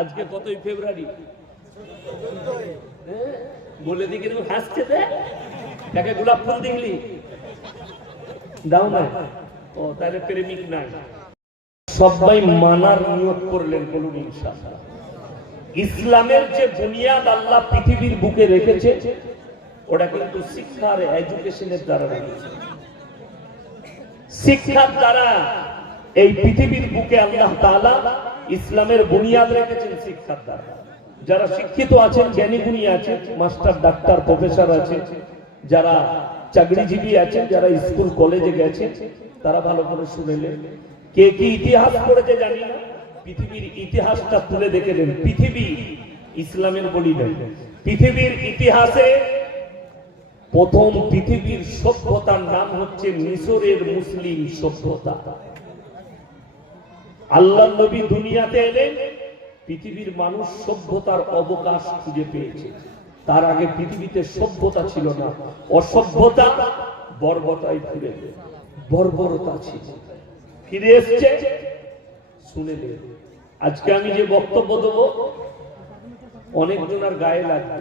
আজকে কতই ফেব্রুয়ারি? বলে দি কিন্তু হাসছে দে, তাকে গোলাপ ফুল দেখলি দাও না। ও তাহলে প্রেমিক নাই। সবাই মানার নিয়ত করলেন, বলুন ইনশাআল্লাহ। ইসলামের যে বুনিয়াদ আল্লাহ পৃথিবীর বুকে রেখেছে ওটা কিন্তু শিক্ষার এডুকেশনের দ্বারা রেখেছে। শিক্ষার দ্বারা এই পৃথিবীর বুকে আল্লাহ তাআলা ইসলামের বুনিয়াদ রেখেছেন শিক্ষার দ্বারা। যারা শিক্ষিত আছেন, জ্ঞানী গুণী আছেন, মাস্টার ডাক্তার প্রফেসর আছেন, যারা চাকরিজীবী আছেন, যারা স্কুল কলেজে গেছেন, তারা ভালো করে শুনেলেন। কে কি ইতিহাস পড়েছে জানি না, পৃথিবীর ইতিহাসটা তুলে দেখে নেন। পৃথিবী ইসলামের বলি নেই, পৃথিবীর ইতিহাসে প্রথম পৃথিবীর সভ্যতার নাম হচ্ছে মিশরের মুসলিম সভ্যতা। আল্লাহ নবী দুনিয়াতে এলেন, পৃথিবীর মানুষ সভ্যতার অবকাশ খুঁজে পেয়েছে। তার আগে পৃথিবীতে সভ্যতা ছিল না, অসভ্যতা বর্বরতায় ফিরে বর্বরতা ছিল, ফিরে এসছে। শুনে নেন, আজকে আমি যে বক্তব্য দেবো অনেকজনের গায়ে লাগবে।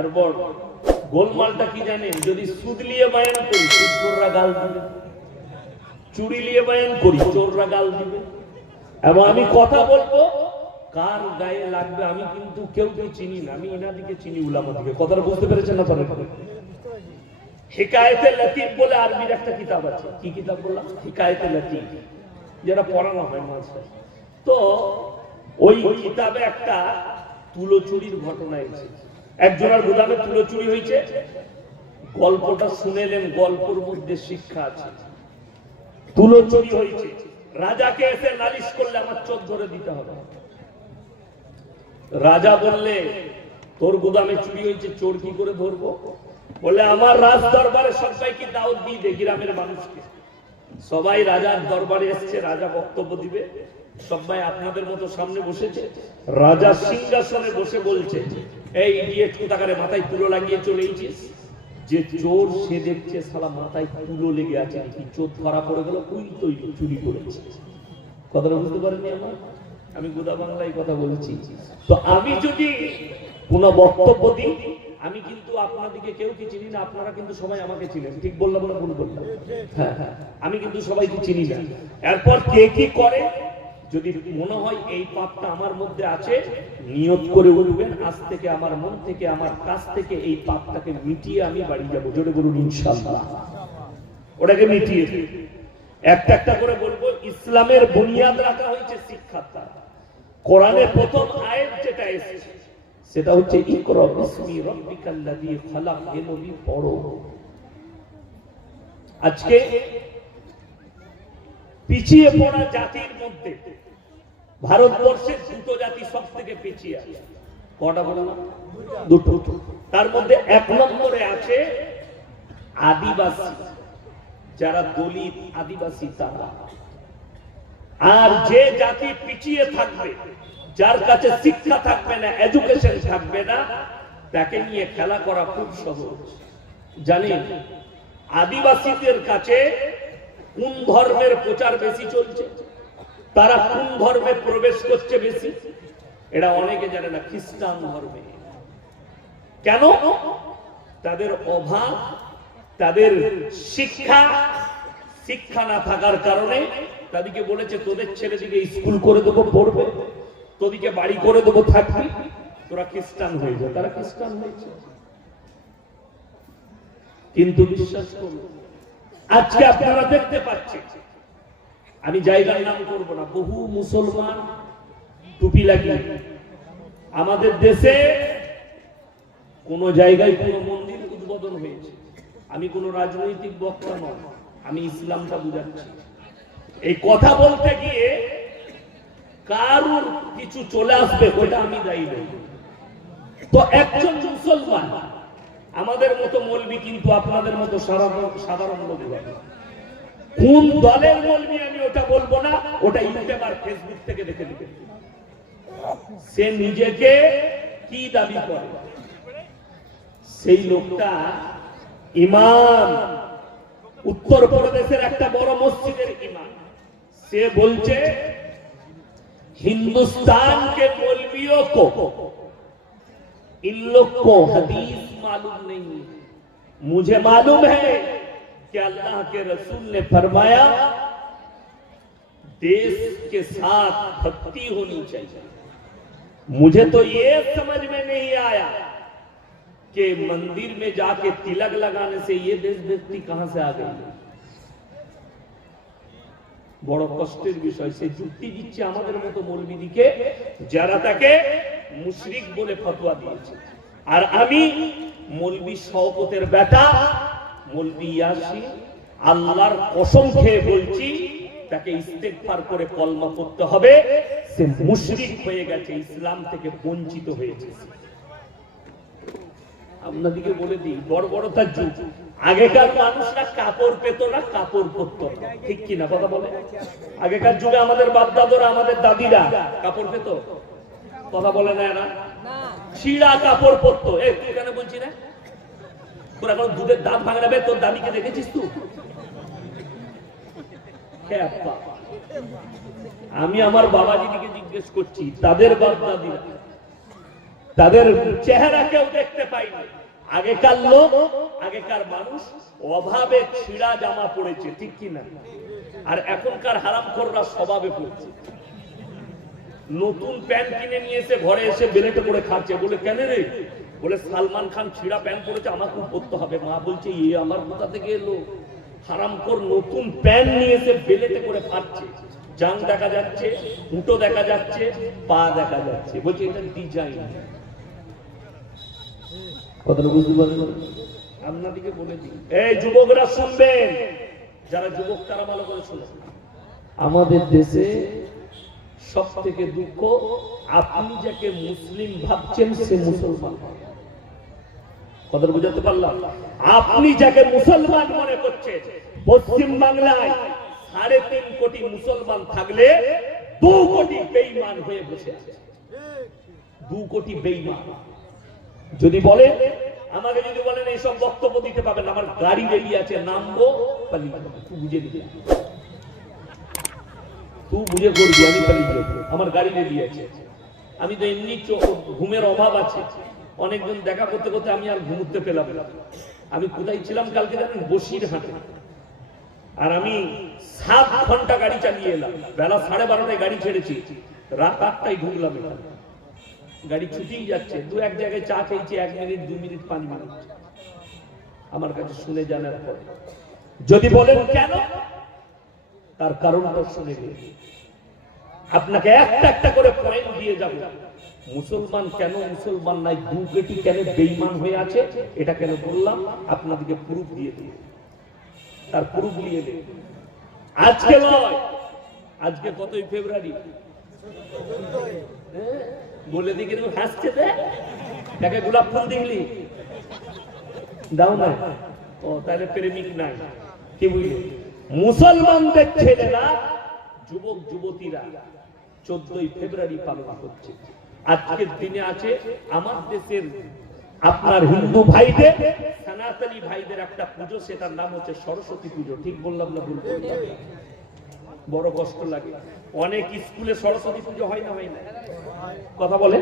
এরপর গোলমালটা কি জানেন? যদি সুদ নিয়ে বায়ান করি সুদখোররা গাল দিবে, চুরি নিয়ে বায়ান করি চোররা গাল দিবে, এবং আমি কথা বলবো কার গায়ে লাগবে আমি কিন্তু কেউ চিনি না। আমি ইনাদিকে চিনি, উলামাদিকে। কথাটা বুঝতে পেরেছেন না? হিকায়েতে লতিফ বলে আরবির একটা কিতাব আছে। কি কিতাব বললাম? হিকায়েতে লতিফ, যেটা পড়ানো হয় মাঝে। তো ওই কিতাবে একটা তুলো চুরির ঘটনা এসেছে। একজনের গুদামে তুলো চুরি হয়েছে। গল্পটা শুনেলেন, গল্পের মধ্যে শিক্ষা আছে। তুলো চুরি হয়েছে, রাজাকে এসে নালিশ করলে আমার চোখ ধরে দিতে হবে। রাজা বললে তোর গুদামে চুরি হয়েছে, চোর কি করে ধরবো? বলে আমার রাজ দরবারে সবাইকে দাওয়াত দিয়ে দে, গ্রামের মানুষকে। সবাই রাজার দরবারে এসছে, রাজা বক্তব্য দিবে। সবাই আপনাদের মতো সামনে বসেছে। রাজা সিংহাসনে বসে বলছে, এই ইডিয়েট কোথাকারে মাথায় তুলো লাগিয়ে চলে এসেছিস? যে চোর সে দেখছে শালা মাথায় তুলো লেগে আছে, কি চোর ধরা পড়ে গেল, তুই তো চুরি করেছিস। কথাটা বুঝতে পারেননি? আমি গোদা বাংলায় কথা বলছি। তো আমি যদি কোন বক্তব্য দিই, আমি কিন্তু আপনাদেরকে কেউ কি চিনি না, আপনারা কিন্তু সবাই আমাকে চিনেন। ঠিক বললাম না ভুল বললাম? হ্যাঁ, আমি কিন্তু সবাইকে চিনি না। এরপর কে কি করে, যদি মনে হয় এই পাপটা আমার মধ্যে আছে, নিয়ত করে উঠবেন, আজ থেকে আমার মন থেকে, আমার কাছ থেকে এই পাপটাকে মিটিয়ে আমি বাড়ি যাবো। জোরে বলুন ইনশাআল্লাহ। ওটাকে মিটিয়ে একটা একটা করে বলবো। ইসলামের বুনিয়াদ রাখা হয়েছে শিক্ষার দ্বারা। কোরআনের প্রথম আয়াত যেটা এসেছে সেটা হচ্ছে ইকরা বিসমি রাব্বিকাল্লাযী খালাক। এ নবী পড়ো। আজকে পিছিয়ে পড়া জাতির মধ্যে ভারতবর্ষের দুটো জাতি সব থেকে পিছিয়ে আছে। কটা বললাম? দুটো। তার মধ্যে এক নম্বরে আছে আদিবাসী, যারা দলিত আদিবাসী তারা। আর যে জাতি পিছিয়ে থাকবে, যার কাছে শিক্ষা থাকবে না, এডুকেশন থাকবে না, তাকে নিয়ে খেলা করা খুব সহজ। জানেন আদিবাসীদের কাছে কোন ধর্মের প্রচার বেশি চলছে? তারা কোন ধর্মে প্রবেশ করছে বেশি? এটা অনেকে জানে না, খ্রিস্টান ধর্মে। কেন? তাদের অভাব, তাদের শিক্ষা না থাকার কারণে তাদেরকে বলেছে তোদের ছেলেদিকে স্কুল করে দেবো, পড়বে, তোদিকে বাড়ি করে দেবো, থাকবি, তোরা খ্রিস্টান হয়ে যা। তারা খ্রিস্টান হয়েছে। কিন্তু বিশ্বাস করুন, আজকে আপনারা দেখতে পাচ্ছেন, আমি জায়গার নাম করব না, বহু মুসলমান টুপি লাগিয়ে আমাদের দেশে কোন জায়গায় কোন মন্দির উদ্বোধন হয়েছে। আমি কোন রাজনৈতিক বক্তা নয়, আমি ইসলামটা বুঝাচ্ছি। এই কথা বলতে গিয়ে কারুর কিছু চলে আসবে, ওটা আমি দায়ী নই। তো একজন মুসলমান আমাদের মতো মৌলবি, কিন্তু আপনাদের মতো সাধারণ লোক। কোন দলের মৌলবি আমি ওটা বলবো না, ওটা ইউটিউব আর ফেসবুক থেকে দেখে দিবেন। সে নিজেকে কি দাবি করে? সেই লোকটা ইমাম, উত্তরপ্রদেশের একটা বড় মসজিদের ইমাম। সে বলছে हिंदुस्तान के मौलवियों को, इन लोग को हदीस मालूम नहीं है। मुझे मालूम है कि अल्लाह के रसूल ने फरमाया देश के साथ भक्ति होनी चाहिए। मुझे तो ये समझ में नहीं आया कि मंदिर में जाके तिलक लगाने से ये देशभक्ति कहां से आ गई। বড় কষ্টের বিষয়। সে যুক্তি দিচ্ছে আমাদের মতো মৌলবীদিকে যারা তাকে মুশরিক বলে ফতোয়া দিয়েছে। আর আমি মৌলবী শওকতের বেটা মৌলবী ইয়াসিন আল্লাহর কসম খেয়ে বলছি তাকে ইস্তেগফার করে কলমা পড়তে হবে। সে মুশরিক হয়ে গেছে, ইসলাম থেকে বঞ্চিত হয়েছে। আপনাদেরকে বলে দিই বড় বড় তার যুগ। আগেকার মানুষরা কাপড় পেত না, কাপড় পরত না, ঠিক কিনা কথা বলে? আগেকার যুগে আমাদের বাপ দাদুরা আমাদের দাদিরা কাপড় পেত, কথা বলে না এরা? ছিঁড়া কাপড় পরতো। এই তুই কেন বলছি না তোর এখন দুধের দাঁত ভাঙাবে? তোর দাদিকে দেখেছিস তুই? আমি আমার বাবাজিদিকে জিজ্ঞেস করছি, তাদের বাপ দাদিরা তাদের চেহারা কেউ দেখতে পাইনি। আগেকার লোক, আগেকার মানুষ অভাবে ছিঁড়া জামা পড়েছে, ঠিক কিনা? আর এখনকার হারামখোররা স্বভাবে পড়ছে। নতুন প্যান্ট কিনে নিয়ে এসে ঘরে এসে বেলেটে করে খাচ্ছে। বলে কেন রে? বলে সালমান খান ছিঁড়া প্যান্ট পরেছে, আমাকে পরতে হবে। মা বলছে এ আমার কোথা থেকে এলো? হারামখোর নতুন প্যান্ট নিয়ে এসে বেলেটে করে খাচ্ছে। জাং দেখা যাচ্ছে, উটো দেখা যাচ্ছে, পা দেখা যাচ্ছে। বলছে এটা ডিজাইন। কথাটা বুঝতে পারলেন? আপনাদেরকে বলে দিই, এই যুবকরা শুনবেন, যারা যুবক তারা ভালো করে শুনুন। আমাদের দেশে সব থেকে দুঃখ, আপনি যাকে মুসলিম ভাবছেন সে মুসলমান। কথাটা বুঝাতে পারলাম? আপনি যাকে মুসলমান মনে করছেন, পশ্চিম বাংলায় 3.5 কোটি মুসলমান থাকলে 2 কোটি বেঈমান হয়ে বসে আছে। 2 কোটি বেঈমান। যদি বলে আমাকে, যদি বলেন এইসব বক্তব্য দিতে পাবেন, আমার গাড়ি রেডি আছে, নামবো, পালিয়ে যাবো। তুই বুঝে নিবি, তুই বুঝে করবি, আমি পালিয়ে যাবো, আমার গাড়ি রেডি আছে। আমি তো এমনি ঘুমের অভাব আছে। অনেকজন দেখা করতে করতে আমি আর ঘুমোতে পেলাম না। আমি কোথায় ছিলাম কালকে জানেন? বসিরহাটে। আর আমি 7 ঘন্টা গাড়ি চালিয়ে এলাম। বেলা 12:30টায় গাড়ি ছেড়েছি, রাত 8টায় ঢুকলাম এখানে। গাড়ি ছুটেই যাচ্ছে। 2-1 জায়গায় চা খেয়েছি, 1 মিনিট 2 মিনিট 5 মিনিট। আমার কাছে শুনে জানার পরে যদি বলেন কেন, তার কারণটা শুনে নিন। আপনাকে একটা একটা করে পয়েন্ট দিয়ে যাব। মুসলমান কেন মুসলমান নাই, 2 কোটি কেন বেঈমান হয়ে আছে, এটা কেন বললাম আপনাদেরকে প্রুফ দিয়ে দিই। তার প্রুফ দিয়ে দিই। আজকে নয়, আজকে কতই ফেব্রুয়ারি? বলে দিই কিন্তু হাসছে, দেখে গোলাপ ফুল দেখলি দাও না, ও তাহলে প্রেমিক নাই। কি বুঝলি? মুসলমানদের ছেলেরা, যুবক যুবতীরা 14ই ফেব্রুয়ারি পালন করছে। আজকের দিনে আছে আমার দেশের আপনার হিন্দু ভাইদের, সনাতনী ভাইদের একটা পুজো, সেটার নাম হচ্ছে সরস্বতী পুজো। ঠিক বললাম না ভুল বললাম? বড় কষ্ট লাগে। অনেক স্কুলে সরস্বতী পুজো হয় না, হয় না? কথা বলে।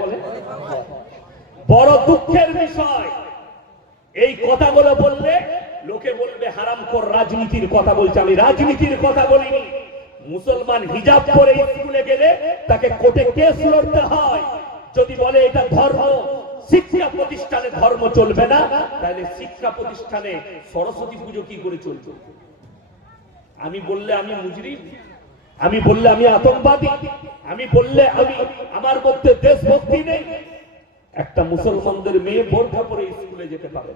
বড় দুঃখের বিষয়, এই কথাগুলো বললে লোকে বলবে হারামখোর রাজনীতির কথা বলছে। আমি রাজনীতির কথা বলিনি। মুসলমান হিজাব পরে স্কুলে গেলে তাকে কোর্টে কেস লড়তে হয়। যদি বলে এটা ধর্ম, শিক্ষা প্রতিষ্ঠানে ধর্ম চলবে না, তাহলে শিক্ষা প্রতিষ্ঠানে সরস্বতী পুজো কি করে চলবে? আমি বললে আমি মুজরিম, আমি বললে আমি আতঙ্কবাদী, আমি বললে আমি আমার মধ্যে দেশভক্তি নেই। একটা মুসলমানদের মেয়ে বোরখা পরে স্কুলে যেতে পারে,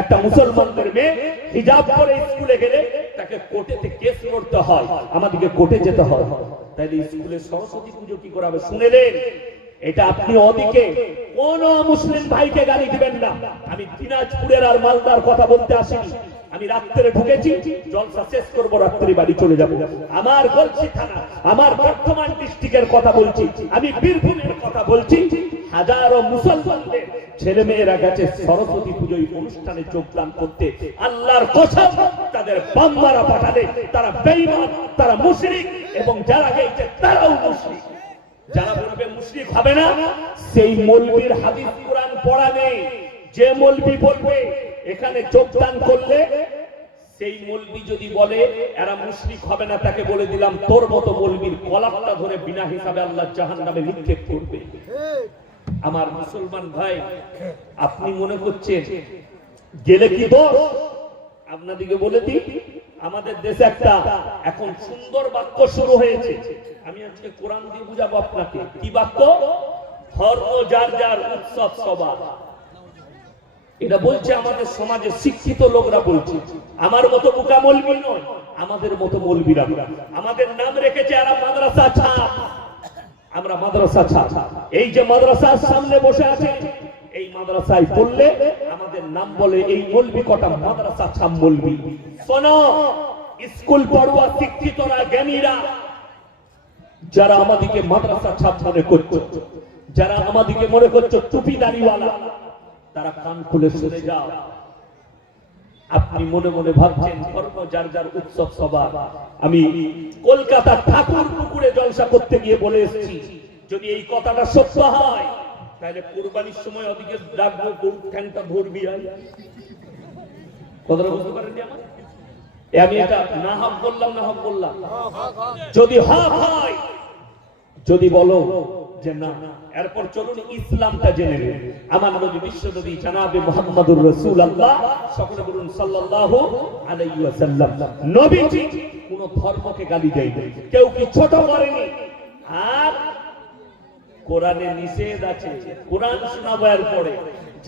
একটা মুসলমানদের মেয়ে হিজাব পরে স্কুলে গেলে তাকে কোর্টেতে কেস করতে হয়, আমাদেরকে কোর্টে যেতে হয়। তাইলে স্কুলে সরস্বতী পুজো কি করা হবে? শুনেলেন? এটা আপনি ওদিকে কোন মুসলিম ভাইকে গালি দিবেন না। আমি দিনাজপুরের আর মালদার কথা বলতে আসিনি। আমি রাত্রে ঢুকেছি, জলসা শেষ করবো, রাত্রে বাড়ি চলে যাবো। আমার গলসি থানা, আমার বর্ধমান ডিস্ট্রিক্টের কথা বলছি, আমি বীরভূমের কথা বলছি। হাজারো মুসলমানদের ছেলে মেয়েরা গেছে সরস্বতী পুজোয় অনুষ্ঠানে যোগদান করতে। আল্লাহর কসম, তাদের বাম্মারা পাঠালে তারা বেঈমান, তারা মুশরিক, এবং যারা গেছে তারাও মুশরিক। যারা বলবে মুশরিক হবে না, সেই মৌলবীর হাদিস কোরআন পড়া নেই। যে মৌলবী বলবে এখানে যোগদান করলে, সেই মৌলবী যদি বলে এরা মুশরিক হবে না, তাকে বলে দিলাম তোর মতো মৌলবীর কলাপটা ধরে বিনা হিসাবে আল্লাহ জাহান্নামে নিক্ষেপ করবে। আমার মুসলমান ভাই, আপনি মনে করছেন গেলে কি দোষ? আপনাদেরকে বলে দিই, আমাদের দেশে একটা এখন সুন্দর বাক্য শুরু হয়েছে। আমি আজকে কোরআন দিয়ে বুঝাবো আপনাকে। কি বাক্য? ধর্ম যার যার, উৎসব সবার। এটা বলছে আমাদের সমাজের শিক্ষিত লোকরা বলছে, আমার মতো বোকা মৌলবী নয়, আমাদের মতো মৌলবীরা। আমাদের নাম রেখেছে এরা মাদ্রাসা ছাপ। আমরা মাদ্রাসা ছাপ। এই যে মাদ্রাসার সামনে বসে আছে, এই মাদ্রাসায় পড়লে আমাদের নাম বলে এই মৌলবী কটা মাদ্রাসা ছাপ মৌলবী। শোনো, স্কুল পড়ুয়া শিক্ষিতরা, জ্ঞানীরা, যারা আমাদেরকে মাদ্রাসা ছাপ মনে করছো, যারা আমাদেরকে মনে করছো টুপি দাড়িওয়ালা, তারা কান খুলে শুনে যাও। আপনি মনে মনে ভাবছেন ধর্ম যার যার, উৎসব সবার। আমি কলকাতা ঠাকুর পুকুরে জলসা করতে গিয়ে বলে এসেছি, যদি এই কথাটা সত্য হয় তাহলে কুরবানির সময় ওদিকে ডাকবো, গরুর ঠ্যাংটা ধরবি। কথাটা বুঝতে পারেননি আমার? আমি এটা না হক বললাম, না হক বললাম? যদি হক হয়, যদি বলো যে না, এরপর চলুন ইসলামটা জেনে নিন। আমার নবী, বিশ্ব নবী জনাবে মুহাম্মদুর রাসূলুল্লাহ, সকলে বলুন সাল্লাল্লাহু আলাইহি ওয়াসাল্লাম। নবীজি কোন ধর্মকে গালি দেয়নি, কেউ কি ছোট করেনি। আর কোরআনে নিষেধ আছে। কোরআন শোনাবো এরপরে।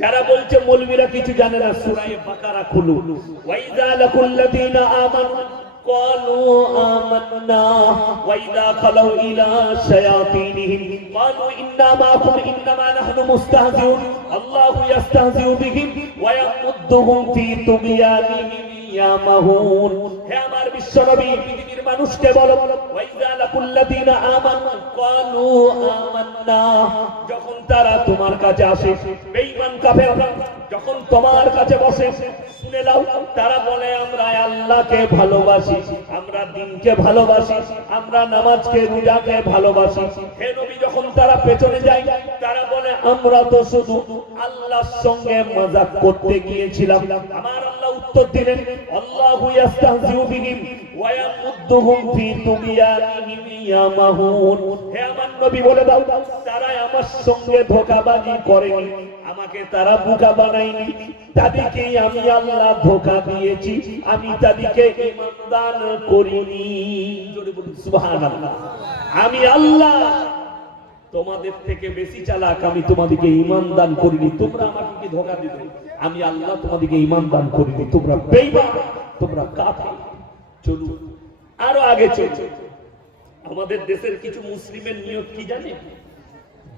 যারা বলছে মৌলবীরা কিছু জানে না, সূরা বাকারা খুলুন। ওয়াইযা লাকুল্লাযীনা আমানু قالوا آمنا وإذا خلوا إلى شياطينهم قالوا إنا معكم إنما نحن مستهزئون الله يستهزئ بهم ويمدهم في طغيانهم يعمهون। হে আমার বিশ্ব নবী, পৃথিবীর মানুষকে বলো, ওয়াইযা লাকুল্লাযীনা আমানু ক্বালু আমান্না, যখন তারা তোমার কাছে আসে, বেঈমান কাফেররা যখন তোমার কাছে বসে, শুনে নাও, তারা বলে আমরা আল্লাহকে ভালোবাসি, আমরা দ্বীনকে ভালোবাসি, আমরা নামাজকে, রোজাকে ভালোবাসি। হে নবী, যখন তারা পেছনে যায়, তারা বলে আমরা তো শুধু আল্লাহর সঙ্গে মজাক করতে গিয়েছিলাম। আমার আল্লাহ উত্তর দিলেন, আল্লাহু ইয়াস্তাহজিউ বিহিম ওয়া ইয়ামুদ্দুহুম ফি তুগয়ানিহিম ইয়ামাহুন। হে আমার নবী, বলে দাও, তারা আমার সঙ্গে ধোঁকাবাজি করেনি, আমাকে তারা বোকা বানায়নি, তাদেরকে আমি আল্লাহ ধোঁকা দিয়েছি, আমি তাদেরকে ঈমান দান করিনি। জোরে বলুন সুবহানাল্লাহ। আমি আল্লাহ তোমাদের থেকে বেশি চালাক, আমি তোমাদেরকে ঈমান দান করিনি। তোমরা আমাকে কি ধোঁকা দিবে? আমি আল্লাহ তোমাদেরকে ঈমান দান করিনি, তোমরা বেঈমান, তোমরা কাফির। চলুন আরো আগে চলুন। আমাদের দেশের কিছু মুসলিমের নিয়ত কি জানেন?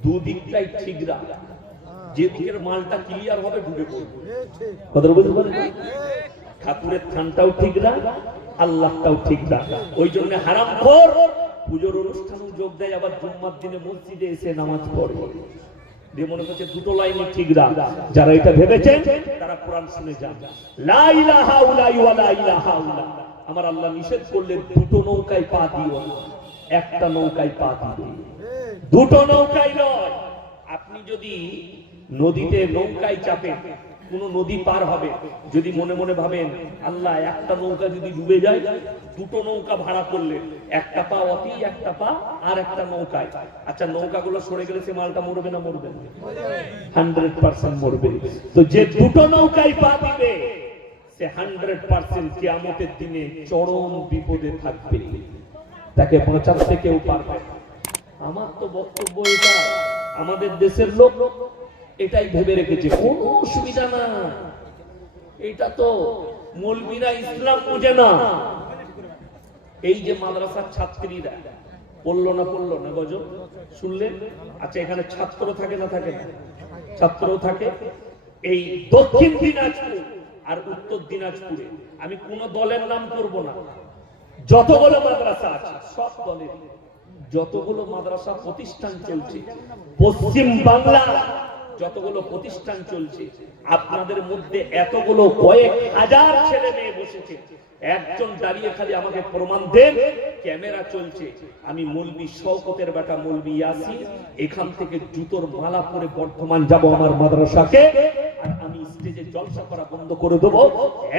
দুদিকটাই ঠিক রাখা, যে দিকের মালটা ক্লিয়ার হবে ঢুকে পড়বে। কথা বুঝতে পারেন? ঠাকুরের থানটাও ঠিক রাখ, আল্লাহটাও ঠিক রাখ। ওই জন্য হারামখোর পুজোর অনুষ্ঠানেও যোগ দেয়, আবার জুম্মার দিনে মসজিদে এসে নামাজ পড়ে। দিয়ে মনে করছে দুটো লাইনই ঠিক রাখ। যারা এটা ভেবেছেন তারা কোরআন শুনে যান। লা ইলাহা ইল্লাল্লাহু ওয়া লা ইলাহা ইল্লাল্লাহ। আমার আল্লাহ নিষেধ করলেন দুটো নৌকায় পা দিও না, একটা নৌকায় পা দিও। দুটো নৌকায় নয়। আপনি যদি নদীতে নৌকায় চাপেন, কোন নদী পার হবে, যদি মনে মনে ভাবেন আল্লাহ একটা নৌকা যদি ডুবে যায়, দুটো নৌকা ভাড়া করলে একটা পা অতি, একটা পা আর একটা নৌকায়, আচ্ছা নৌকাগুলো সরে গেলে সে মালটা মরবে না? মরবে না, 100% মরবে। তো যে দুটো নৌকায় পা দিবে সে 100% কিয়ামতের দিনে চরম বিপদে থাকবে, তাকে বাঁচাতে কেউ পারবে না। আমার তো বক্তব্য এটা, আমাদের দেশের লোক এটাই ভেবে রেখেছে কোনো অসুবিধা না, এটা তো মৌলবীরা ইসলাম বুঝে না। এই যে মাদ্রাসার ছাত্রীরা পড়লো না গজব শুনলেন? আচ্ছা এখানে ছাত্র থাকে না থাকে না? ছাত্রও থাকে। এই দক্ষিণ দিনাজপুর আর উত্তর দিনাজপুরে আমি কোন দলের নাম করব না, যতগুলো মাদ্রাসা আছে সব দলের যতগুলো মাদ্রাসা প্রতিষ্ঠান চলছে, পশ্চিম বাংলা যতগুলো প্রতিষ্ঠান চলছে, আপনাদের মধ্যে এতগুলো কয়েক হাজার ছেলে মেয়ে বসেছে, একজন দাঁড়িয়ে খালি আমাকে প্রমাণ দেন ক্যামেরা চলছে, আমি মৌলভী শওকতের বেটা মৌলভী ইয়াসিন এখান থেকে জুতোর মালা পরে বর্তমান যাব আমার মাদ্রাসাকে, আর আমি স্টেজে জলসা করা বন্ধ করে দেবো,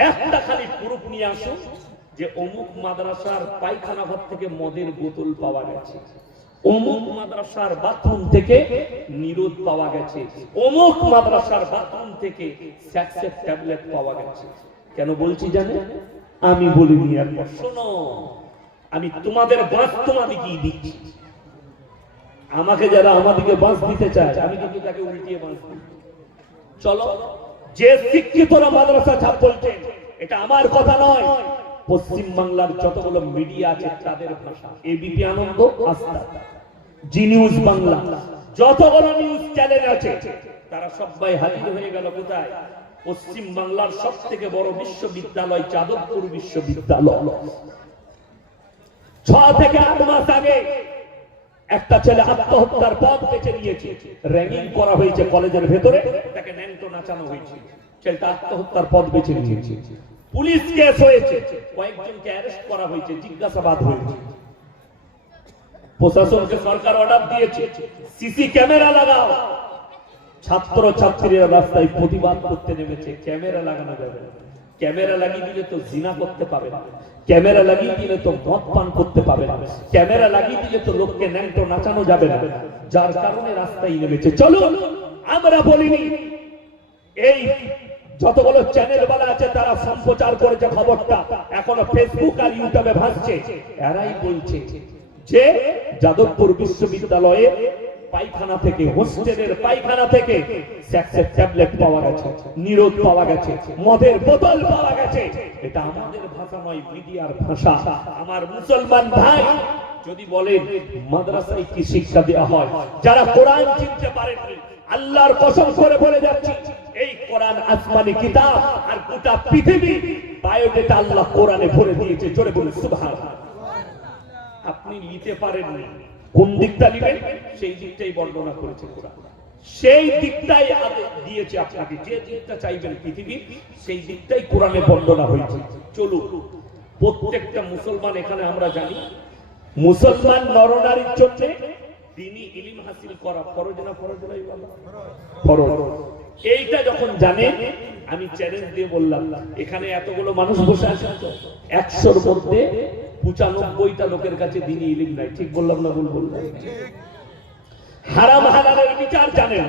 একটা খালি প্রুফ নিয়ে আসুন যে অমুক মাদ্রাসার পায়খানা ঘর থেকে মদের বোতল পাওয়া গেছে, অমুক মাদ্রাসার বাথরুম থেকে নিরোধ পাওয়া গেছে, অমুক মাদ্রাসার বাথরুম থেকে সেক্সের ট্যাবলেট পাওয়া গেছে। কেন বলছি জানেন? আমি বলিনি, একবার শোনো, আমি তোমাদের বাঁশ তোমাদিকেই দিচ্ছি। আমাকে যারা আমাদিকে বাঁশ দিতে চায় আমি কিন্তু তাকে উল্টিয়ে বাঁশ দিই। চলো, যে শিক্ষিতরা মাদ্রাসা ছাপ বলছে, এটা আমার কথা নয়, পশ্চিম বাংলার যতগুলো মিডিয়া আছে তাদের ভাষা, এবিপি আনন্দ, আস্থা, জি নিউজ বাংলা, যতগুলো নিউজ চ্যানেল আছে তারা সবাই হাজির হয়ে গেল কোথায়? পশ্চিম বাংলার সব থেকে বড় বিশ্ববিদ্যালয় যাদবপুর বিশ্ববিদ্যালয়। 6 থেকে 8 মাস আগে একটা ছেলে আত্মহত্যার পথ বেছে নিয়েছে, র্যাগিং করা হয়েছে কলেজের ভেতরে, তাকে ন্যাংটো নাচানো হয়েছে, ছেলেটা আত্মহত্যার পথ বেছে নিয়েছে, পুলিশ কেস হয়েছে, কয়েকজনকে অ্যারেস্ট করা হয়েছে, জিজ্ঞাসাবাদ হয়েছে, প্রশাসনকে সরকার অর্ডার দিয়েছে সিসি ক্যামেরা লাগাও। ছাত্র ছাত্রীরা রাস্তায় প্রতিবাদ করতে নেমেছে, ক্যামেরা লাগানো যাবে না, ক্যামেরা লাগিয়ে দিলে তো জিনা করতে পাবে না, ক্যামেরা লাগিয়ে দিলে তো মদ পান করতে পাবে না, ক্যামেরা লাগিয়ে দিলে তো লোককে ন্যাংটো নাচানো যাবে না, যার কারণে রাস্তায় নেমেছে। চলো, আমরা বলিনি, এই যতগুলো চ্যানেল বালা আছে তারা সম্প্রচার করেছে খবরটা, এখনো ফেসবুক আর ইউটিউবে ভাসছে, এরাই বলছে যে যাদবপুর বিশ্ববিদ্যালয়ে পায়খানা থেকে, হোস্টেলের পায়খানা থেকে সেক্সের ট্যাবলেট পাওয়া গেছে, নিরোধ পাওয়া গেছে, মদের বোতল পাওয়া গেছে। এটা আমাদের ভাষা নয়, মিডিয়ার ভাষা। আমার মুসলমান ভাই যদি বলেন মাদ্রাসায় কি শিক্ষা দেওয়া হয়, যারা কোরআন চিনতে পারেননি, আল্লাহর কসম করে বলে যাচ্ছি, এই কোরআন আসমানি কিতাব, আর গোটা পৃথিবী বায়োডেটা আল্লাহ কোরআনে ভরে দিয়েছে। জোরে বলুন সুবহানাল্লাহ। আপনি নিতে পারেননি, কোন দিকটা নেবেন সেই দিকটাই বর্ণনা করেছে কোরআন, সেই দিকটাই দিয়েছে আপনাকে, যে দিকটা চাইবেন পৃথিবী সেই দিকটাই কোরআনে বর্ণনা হয়েছে। চলুন, প্রত্যেকটা মুসলমান এখানে আমরা জানি মুসলমান নরনারীর জন্য দ্বীনি ইলম হাসিল করা ফরজ না ফরজ নয়? ফরজ। এইটা যখন জানেন, আমি চ্যালেঞ্জ দিয়ে বললাম, এখানে এতগুলো মানুষ বসে আছে, 100-র মধ্যে 95টা লোকের কাছে দ্বীনি ইলম নাই। ঠিক বললাম না ভুল বললাম? হারাম হালালের বিচার জানেন,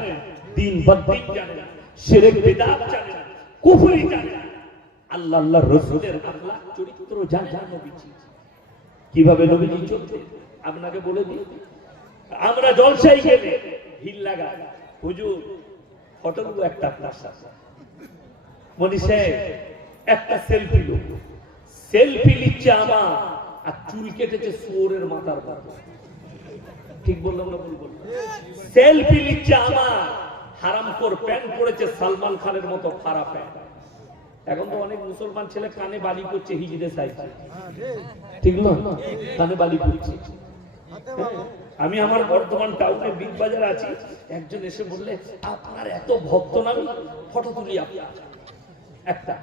দ্বীন বাদ্দিক জানেন, শিরক বিদআত জানেন, কুফরি জানেন, আল্লাহর রাসূলের আখলাক চরিত্র জানেন, নবীজি কিভাবে নবীজি চলতেন আপনাকে বলে দিই। আমরা জলসায় গেলে ভিড় লাগা, হুজুর ফটোগুলো একটা মনি সাহেব একটা সেলফি লো, সেলফি নিচ্ছে আমার, আর চুল কেটেছে শুয়োরের মাথার পর। ঠিক বললাম না ভুল বললাম? সেলফি নিচ্ছে আমার, হারামখোর প্যান্ট পরেছে সালমান খানের মতো খারাপ প্যান্ট। এখন তো অনেক মুসলমান ছেলে কানে বালি করছে হিজড়ে সাইছে, ঠিক না? কানে বালি করছে। আমি আমার বর্ধমান টাউনে বিগ বাজার আছি, একজন এসে বললে আপনার এত ভক্ত নামি, ফটো তুলি আপনার একটা।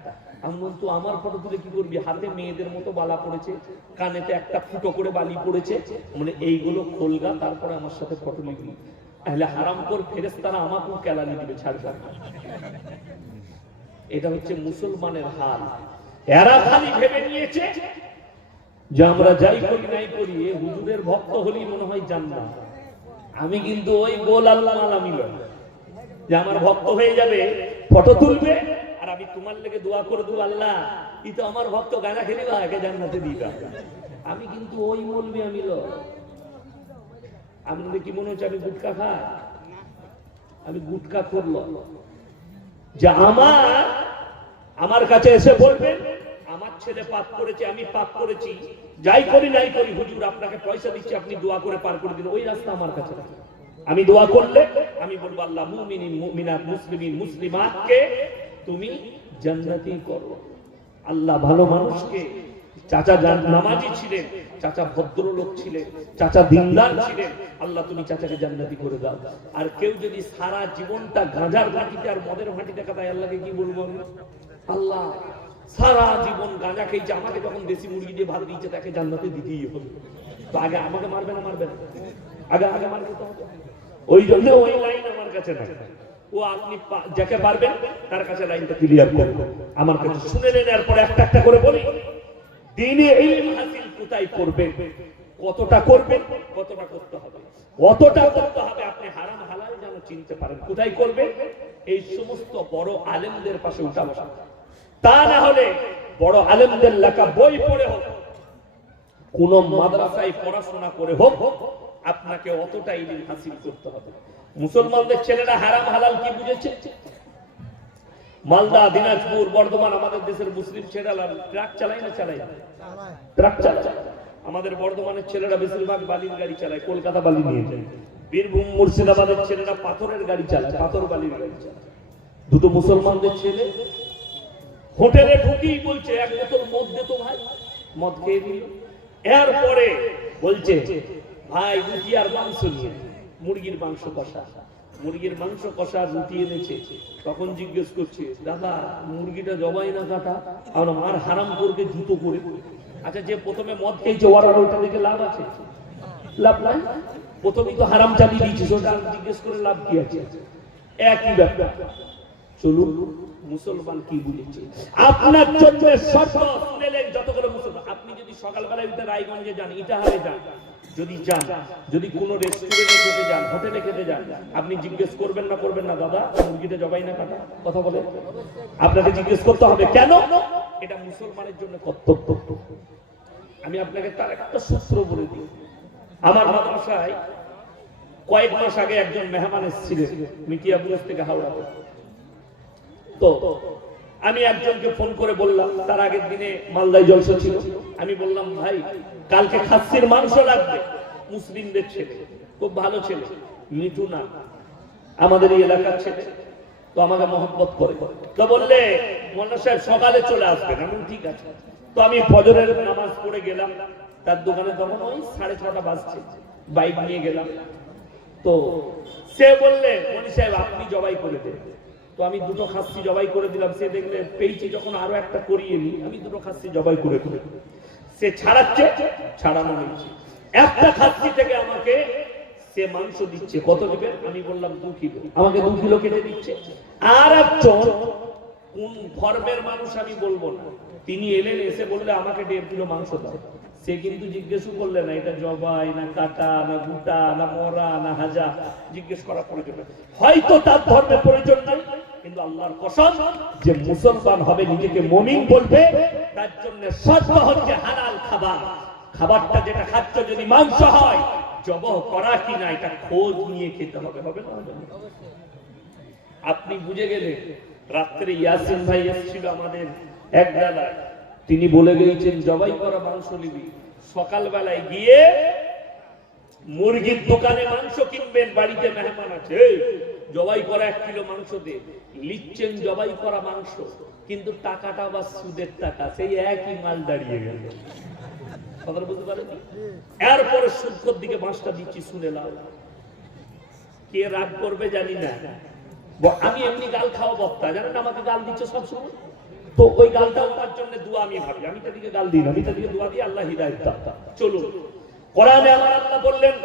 আমি বলতো আমার ফটো তুলে কি করবি? হাতে মেয়েদের মতো বালা পড়েছে, কানেতে একটা ফুটো করে বালি পড়েছে, মানে এইগুলো খোলগা, তারপরে আমার সাথে ফটো নিবি। তাহলে হারামখোর ফেরেশতারা আমাকেও কেলানি দিবে, ছাড়বে না। এটা হচ্ছে মুসলমানের হাল। এরা খালি ভেবে নিয়েছে যে আমরা যাই করি নাই করি, এ হুজুরের ভক্ত হলেই মনে হয় জান্নাত। আমি কিন্তু ওই গোল আল্লাহ আলামি লয় যে আমার ভক্ত হয়ে যাবে, ফটো তুলবে, আর আমি তোমার লেগে দোয়া করে দেবো, আল্লাহ ই তো আমার ভক্ত, গানা খেলি বা একে জান্নাতে দিবা। আমি কিন্তু ওই মৌলবি আমি লয়। আপনাদের কি মনে হচ্ছে আমি গুটকা খাই? আমি গুটকা করল যে আমার কাছে এসে বলবেন আমার ছেলে পাপ করেছে, আমি পাপ করেছি, যাই করি নাই করি, হুজুর আপনাকে পয়সা দিচ্ছি, আপনি দোয়া করে পার করে দিন, ওই রাস্তা আমার কাছে না। আমি দোয়া করলে আমি বলবো আল্লাহ মুমিনিন মুমিনাত মুসলিমিন মুসলিমাতকে তুমি জান্নাতি করো। আল্লাহ ভালো মানুষকে চাচা নামাজি ছিলেন, চাচা ভদ্রলোক ছিলেন, চাচা দিনদার ছিলেন। আল্লাহ তুমি চাচাকে জান্নাতি করে দাও। আর কেউ যদি সারা জীবনটা গাঁজার ভাটিতে আর মদের ভাটিতে কাটায়, আল্লাহকে কি বলবো? আল্লাহ সারা জীবন গাঁজা খেয়েছে, আমাকে যখন দেশি মুরগি দিয়ে ভাত দিয়েছে তাকে জান্নাতে দিতেই হবে। তো আগে আমাকে মারবে না মারবে না? আগে মার খেতে হবে। ওই জন্য ওই লাইন আমার কাছে না। ও আপনি যাকে পারবেন তার কাছে লাইনটা ক্লিয়ার করবেন। আমার কাছে শুনে নেন, এরপরে একটা একটা করে বলি। দ্বীনে ইলম হাসিল কোথায় করবেন, কতটা করবেন, কতটা করতে হবে, কতটা করতে হবে আপনি হারাম হালাল যেন চিনতে পারেন। কোথায় করবেন? এই সমস্ত বড় আলেমদের পাশে উঠা বসা। তা না হলে বড় আলেমদের লেখা বই পড়ে হোক, কোন মাদ্রাসায় পড়াশোনা করে হোক, আপনাকে অতটা ইলম হাসিল করতে হবে। মুসলমানদের ছেলেরা হারাম হালাল কি বুঝেছে? মালদা, দিনাজপুর, বর্ধমান, আমাদের দেশের মুসলিম ছেলেরা ট্রাক চালায় না চালায়? ট্রাক চালায়। আমাদের বর্ধমানের ছেলেরা বেশিরভাগ বালির গাড়ি চালায়, কলকাতা বালি নিয়ে যায়। বীরভূম, মুর্শিদাবাদের ছেলেরা পাথরের গাড়ি চালায়, পাথর বালির গাড়ি চালায়। দুটো মুসলমানদের ছেলে হোটেলে ঢুকেই বলছে, এক বোতল মদ দে তো ভাই। মদ খেয়ে দিল। এরপরে বলছে, ভাই রুটি আর মাংস নিয়ে, মুরগির মাংস কষা। মুরগির মাংস কষা রুটি এনেছে। তখন জিজ্ঞেস করছে, দাদা মুরগিটা জবাই না কাটা? আর মার হারাম করবে জুতো করে। আচ্ছা, যে প্রথমে মদ খেয়েছে ওর আর ওইটা দেখে লাভ আছে? লাভ নাই। প্রথমেই তো হারাম চালিয়ে দিয়েছিস, ওটা জিজ্ঞেস করে লাভ কি আছে? একই ব্যাপার। চলুন মুসলমান কি বলেছে আপনার জন্য। শর্ত শুনেলেন যতগুলো মুসলমান। আপনি যদি সকালবেলায় উঠে রায়গঞ্জে যান, ইটাহারে যান, যদি যান, যদি কোনো রেস্টুরেন্টে খেতে যান, হোটেলে খেতে যান, আপনি জিজ্ঞেস করবেন না করবেন না, দাদা মুরগিটা জবাই না কাটা? কথা বলে আপনাকে জিজ্ঞেস করতে হবে। কেন? এটা মুসলমানের জন্য কর্তব্য। আমি আপনাকে তার একটা সূত্র বলে দিই। আমার মাদ্রাসায় কয়েক মাস আগে একজন মেহমান এসেছিলেন মিটিয়াবুজ থেকে, হাওড়া। তো আমি একজনকে ফোন করে বললাম, তার আগের দিনে মালদায় জলসা ছিল, আমি বললাম ভাই কালকে খাসির মাংস লাগবে। মুসলিমদের ছেলে, খুব ভালো ছেলে, মিঠু না, আমাদের এই এলাকার ছেলে। তো আমাকে মহব্বত করে। তো বললে মোল্লা সাহেব সকালে চলে আসবেন। আমি ঠিক আছে। তো আমি ফজরের নামাজ পড়ে গেলাম তার দোকানে। তখন ওই 6:30 বাজছে। বাইক নিয়ে গেলাম। তো সে বললে, মনি সাহেব আপনি জবাই করে দেন। তো আমি দুটো খাসি জবাই করে দিলাম। সে দেখলে পেয়েছি যখন আরো একটা করিয়ে নি, আমি দুটো খাসি জবাই করে দিল। সে ছাড়াচ্ছে, ছাড়ানো হয়েছে। একটা খাসি থেকে আমাকে সে মাংস দিচ্ছে। কত নেবেন? আমি বললাম 2 কিলো। আমাকে 2 কিলো কেটে দিচ্ছে। আর একজন কোন ধর্মের মানুষ আমি বলবো না, তিনি এলেন, এসে বললে আমাকে 1.5 কিলো মাংস দাও। সে কিন্তু জিজ্ঞেস করলে না এটা জবাই না কাটা না গুটা না মরা না হাজা, জিজ্ঞেস করা প্রয়োজন নেই। হয়তো তার ধর্মের প্রয়োজন নেই, কিন্তু আল্লাহর কসম যে মুসলমান হবে, নিজেকে মুমিন বলবে, তার জন্য শর্ত হচ্ছে হালাল খাবার। খাবারটা যেটা খাচ্ছ যদি মাংস হয়, জবাহ করা কি না এটা খোঁজ নিয়ে খেতে হবে। হবে না? আপনি বুঝে গেলেন। রাত্রে ইয়াসিন ভাই এসেছিল আমাদের এক বেলায়, তিনি বলে গিয়েছেন জবাই করা মাংস নিবি। সকালবেলায় গিয়ে মুরগির দোকানে মাংস কিনবেন, বাড়িতে মেহমান আছে, জবাই করা 1 কিলো মাংস দিয়ে লিখছেন জবাই করা মাংস, কিন্তু টাকাটা বা সুদের টাকা, সেই একই মাল দাঁড়িয়ে গেল। কথা বুঝতে পারেন? এরপরে সুদকর দিকে 5টা দিচ্ছি, শুনে লাও। কে রাগ করবে জানি না। আমি এমনি গাল খাওয়া বক্তা, জানেন আমাকে গাল দিচ্ছে সবসময়। তো ওই গালটা আমার জন্য দোয়া আমি ভাবি। আমি তাদেরকে গাল দিই না, আমি তাদেরকে দোয়া দিই আল্লাহ হিদায়াত দাও। চলুন, কোরআনে আমার আল্লাহ বললেন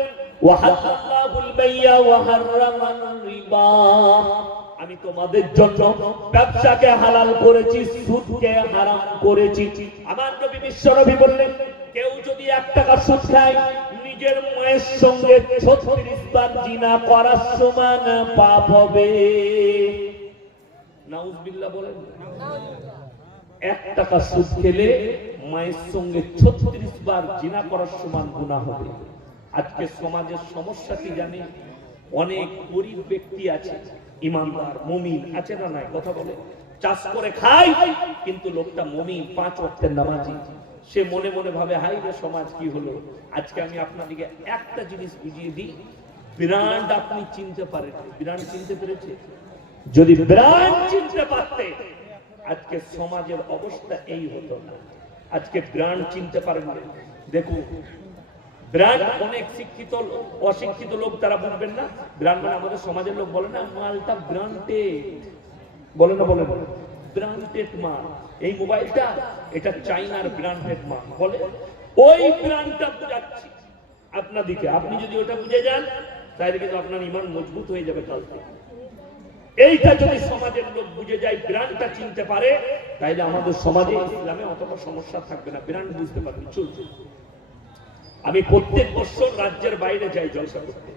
ওয়াহাল্লাহুল বাইয়া ওয়া হারামান রিবা, আমি তোমাদের জন্য ব্যবসাকে হালাল করেছি, সুদকে হারাম করেছি। আমার নবী বিশ্বনবী বললেন কেউ যদি 1 টাকা সুদ খায়, নিজের মায়ের সঙ্গে 36 বার জিনা করার সমান পাপ হবে। নাউজুবিল্লাহ বলেন। 1 টাকা সুদ খেলে মায়ের সঙ্গে 36 বার জিনা করার সমান গুনাহ হবে। আজকে সমাজের সমস্যা কি জানেন? অনেক গরিব ব্যক্তি আছে, ইমানদার মুমিন আছে না নাই? কথা বলে, চাষ করে খায়, কিন্তু লোকটা মুমিন, 5 ওয়াক্তের নামাজি। সে মনে মনে ভাবে হাই রে সমাজ কি হলো। আজকে আমি আপনাদেরকে একটা জিনিস বুঝিয়ে দিই, ব্র্যান্ড আপনি চিনতে পারেন। ব্র্যান্ড চিনতে পেরেছে? যদি ব্র্যান্ড চিনতে পারতে, আজকে সমাজের অবস্থা এই হতো না। আজকে ব্র্যান্ড চিনতে পারেন না। দেখুন ব্র্যান্ড, অনেক শিক্ষিত অশিক্ষিত লোক তারা বুঝবেন না। ব্র্যান্ড মানে আমাদের সমাজের লোক বলে না মালটা ব্র্যান্ডেড, বলে না বলে ব্র্যান্ডেড মাল। এই মোবাইলটা এটা চাইনার ব্র্যান্ডেড মাল বলে। ওই ব্র্যান্ডটা বুঝাচ্ছি আপনাদিকে, আপনি যদি ওটা বুঝে যান তাহলে কিন্তু আপনার ঈমান মজবুত হয়ে যাবে কাল থেকে। এইটা যদি সমাজের লোক বুঝে যায়, ব্র্যান্ডটা চিনতে পারে, তাইলে আমাদের সমাজে ইসলামে অতটা সমস্যা থাকবে না। ব্র্যান্ড বুঝতে পারবে। চলছে, আমি প্রত্যেক বছর রাজ্যের বাইরে যাই জলসা করতে।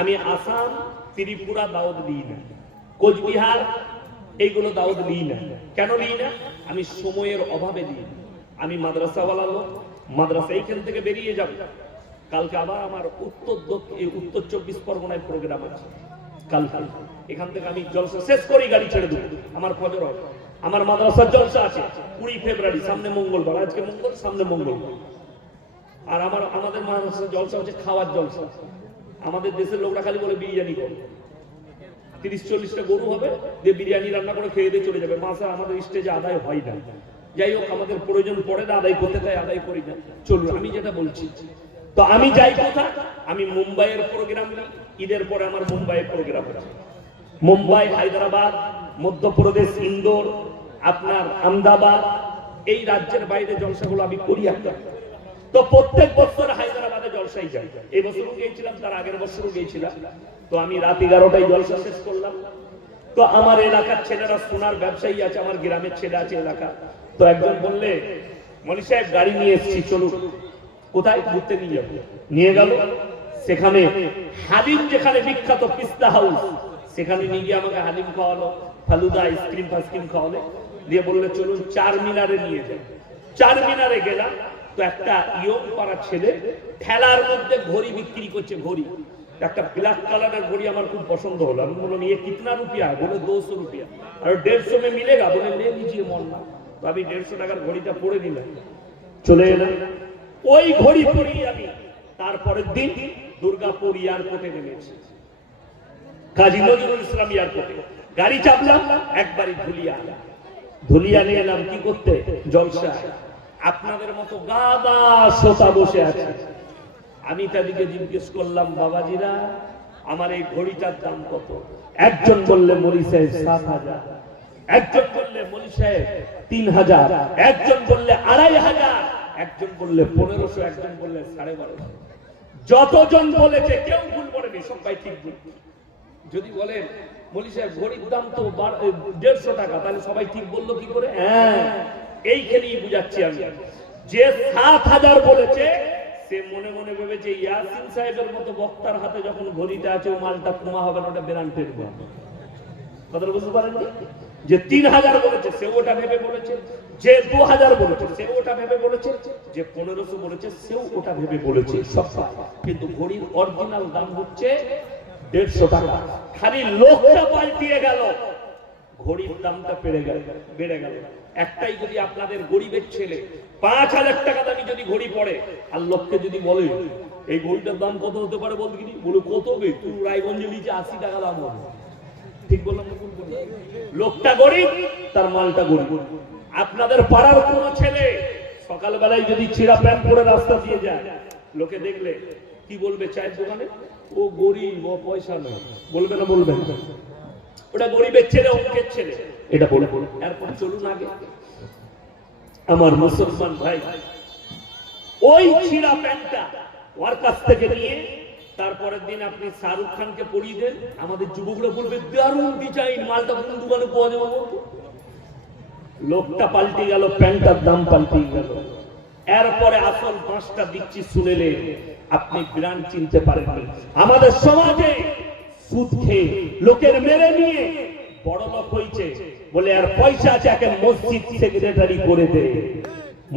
আমি আসাম, ত্রিপুরা দাওয়াত দিই না, কোচবিহার এইগুলো দাওয়াত দিই না। কেন দিই না? আমি সময়ের অভাবে দিই। আমি মাদ্রাসাওয়ালা লোক, মাদ্রাসা এইখান থেকে বেরিয়ে যাব। কালকে আবার আমার উত্তর 24 পরগনায় প্রোগ্রাম আছে। কালকে এখান থেকে আমি জলসা শেষ করি, গাড়ি ছেড়ে দেবো, আমার ফজর হবে। আমার মাদ্রাসার জলসা আছে 20 ফেব্রুয়ারি, সামনে মঙ্গলবার। আজকে মঙ্গল, সামনে মঙ্গলবার। আর আমাদের মাদ্রাসার জলসা হচ্ছে খাওয়ার জলসা। আমাদের দেশের লোকরা খালি বলে বিরিয়ানি করে, 30-40টা গরু হবে, যে বিরিয়ানি রান্না করে খেয়ে দিয়ে চলে যাবে। মাসে আমাদের স্টেজে আদায় হয় না। যাই হোক, আমাদের প্রয়োজন পড়ে না আদায় করতে, তাই আদায় করি না। চলুন, আমি যেটা বলছি, তো আমি যাই কোথায়? আমি মুম্বাইয়ের প্রোগ্রাম, ঈদের পরে আমার মুম্বাইয়ের প্রোগ্রাম আছে। মুম্বাই, হায়দ্রাবাদ, মধ্যপ্রদেশ, ইন্দোর, আপনার আহমেদাবাদ, এই রাজ্যের বাইরে জলসাগুলো আমি করি একটা। তো প্রত্যেক বছর হায়দ্রাবাদে জলসাই যাই। এই বছরও গিয়েছিলাম, তার আগের বছরও গিয়েছিলাম। তো আমি রাত 11টায় জলসা শেষ করলাম। তো আমার এলাকার ছেলেরা সোনার ব্যবসায়ী আছে, আমার গ্রামের ছেলে আছে এলাকা। তো একজন বললে, মনি সাহেব গাড়ি নিয়ে এসেছি, চলুন। কোথায়? ঘুরতে নিয়ে যাবো। নিয়ে গেল। সেখানে হালিম, যেখানে বিখ্যাত পিস্তা হাউস, সেখানে নিয়ে গিয়ে আমাকে হালিম খাওয়ালো, ফালুদা, আইসক্রিম ফাইসক্রিম খাওয়ালো। দিয়ে বললে চলুন চার মিনারে নিয়ে যাই। চার মিনারে গেলাম। তো একটা ইয়ং পাড়া ছেলে ঠেলার মধ্যে ঘড়ি বিক্রি করছে। ঘড়ি, একটা ব্ল্যাক কালারের ঘড়ি আমার খুব পছন্দ হলো। আমি বললাম ये कितना रुपया? बोले 200 रुपया। और 150 में मिलेगा? बोले ले लीजिए मौलाना। तो अभी 150 টাকার ঘড়িটা পরে দিলাম, চলে এলাম। ওই ঘড়ি পরি আমি তারপরের দিন দুর্গাপুর এয়ারপোর্টে নেমেছি, কাজী নজরুল ইসলাম এয়ারপোর্টে। গাড়ি চাপলাম, একবারই ধুলিয়া নিয়ে এলাম। কি করতে? জলসা। আপনাদের মতো গাদা শ্রোতা বসে আছে। আমি তাদেরকে জিজ্ঞেস করলাম, বাবাজিরা আমার এই ঘড়িটার দাম কত? একজন বললে মলি সাহেব 7,000, একজন বললে মলি সাহেব 3,000, একজন বললে 2,500, একজন বললে 1,500, একজন বললে 12,500। যতজন বলেছে কেউ ভুল বলেনি, সবাই ঠিক বলেছে। যদি বলেন মলি সাহেব ঘড়ির দাম তো 150 টাকা, তাহলে সবাই ঠিক বললো কি করে? হ্যাঁ, এইখানেই বুঝাচ্ছি আমি। যে 7,000 বলেছে সে মনে মনে ভেবেছে ইয়াসিন সাহেবের মতো বক্তার হাতে যখন ঘড়িটা আছে, ও মালটা কুমা হবে না, ওটা ব্র্যান্ডেড মাল। কথাটা বুঝতে পারেন? যে 3,000 বলেছে সে ওটা ভেবে বলেছে, যে 2,000 বলেছে সে ওটা ভেবে বলেছে, যে 1,500 বলেছে সেও ওটা ভেবে বলেছে। সব, কিন্তু ঘড়ির অরিজিনাল দাম হচ্ছে 150 টাকা। খালি লোকটা পাল্টিয়ে গেল, ঘড়ির দামটা বেড়ে গেল। একটাই, যদি আপনাদের গরিবের ছেলে 5,000 টাকা দামি যদি ঘড়ি পড়ে, আর লোককে যদি বলে এই ঘড়িটার দাম কত হতে পারে বলতে, কি বলে কত বে? তুই রায়গঞ্জে নিচে 80 টাকা দাম হবে। ঠিক বললাম না? লোকটা গরিব, তার মালটা গরিব। আপনাদের পাড়ার কোন ছেলে সকালবেলায় যদি ছিঁড়া প্যান্ট পরে রাস্তা দিয়ে যায়, লোকে দেখলে কি বলবে? চায়ের দোকানে ও গরিব, ও পয়সা নেই, বলবে না? বলবেন। ওটা গরিবের ছেলে, অঙ্কের ছেলে, এটা বলে। এরপর চলুন আগে। আমার মুসলমান ভাই, ওই ছিঁড়া প্যান্টটা ওর কাছ থেকে নিয়ে তারপরের দিন আপনি শাহরুখ খানকে পরিয়ে দেন, আমাদের যুবকরা বলবে দারুণ ডিজাইন, মালটা কোন দোকানে পাওয়া যাবে? লোকটা পাল্টে গেল, প্যান্টটার দাম পাল্টে গেল। এরপরে আসল 5টা দিচ্ছি, শুনেলে আপনি ব্র্যান্ড চিনতে পারেননি। আমাদের সমাজে সুদ খেয়ে লোকের মেরে নিয়ে বড় লোক হয়েছে বলে আর পয়সা আছে, একে মসজিদ সেক্রেটারি করে দেয়,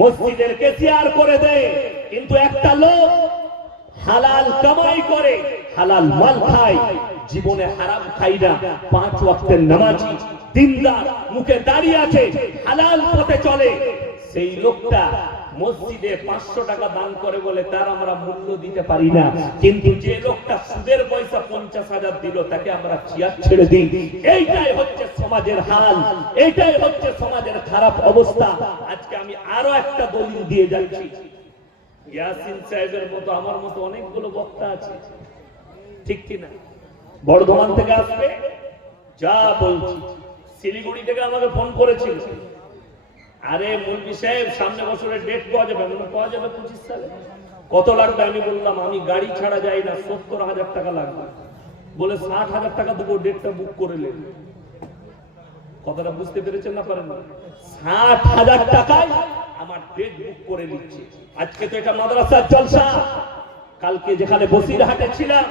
মসজিদের ক্যাশিয়ার করে দেয়। কিন্তু একটা লোক হালাল কামাই করে, হালাল মাল খায়, জীবনে হারাম খাই না, 5 ওয়াক্তের নামাজি, দিনদার, মুখে দাঁড়িয়ে আছে, হালাল পথে চলে, সেই লোকটা মসজিদে 500 টাকা দান করে বলে তার আমরা মূল্য দিতে পারি না, কিন্তু যে লোকটা সুদের পয়সা 50,000 দিল তাকে আমরা চেয়ার ছেড়ে দিই। এইটাই হচ্ছে সমাজের হাল, এইটাই হচ্ছে সমাজের খারাপ অবস্থা। আজকে আমি আরো একটা দলিল দিয়ে যাচ্ছি। ইয়াসিন সাহেবের মতো আমার মতো অনেকগুলো বক্তা আছে, ঠিক কিনা? বর্ধমান থেকে আসবে, যা বলছি, শিলিগুড়ি থেকে আমাকে ফোন করেছিল, আরে মৌলভী সাহেব সামনে বছরের ডেট পাওয়া যাবে? পাওয়া যাবে 25 সালে। কত লাগবে? আমি বললাম আমি গাড়ি ছাড়া যাই না, 70,000 টাকা লাগবে। বলে 60,000 টাকা দেবো, ডেটটা বুক করে নেন। কথাটা বুঝতে পেরেছেন না পারেন? 60,000 টাকায় আমার ডেট বুক করে নিচ্ছে। আজকে তো এটা মাদ্রাসার জলসা। কালকে যেখানে বসিরহাটে ছিলাম,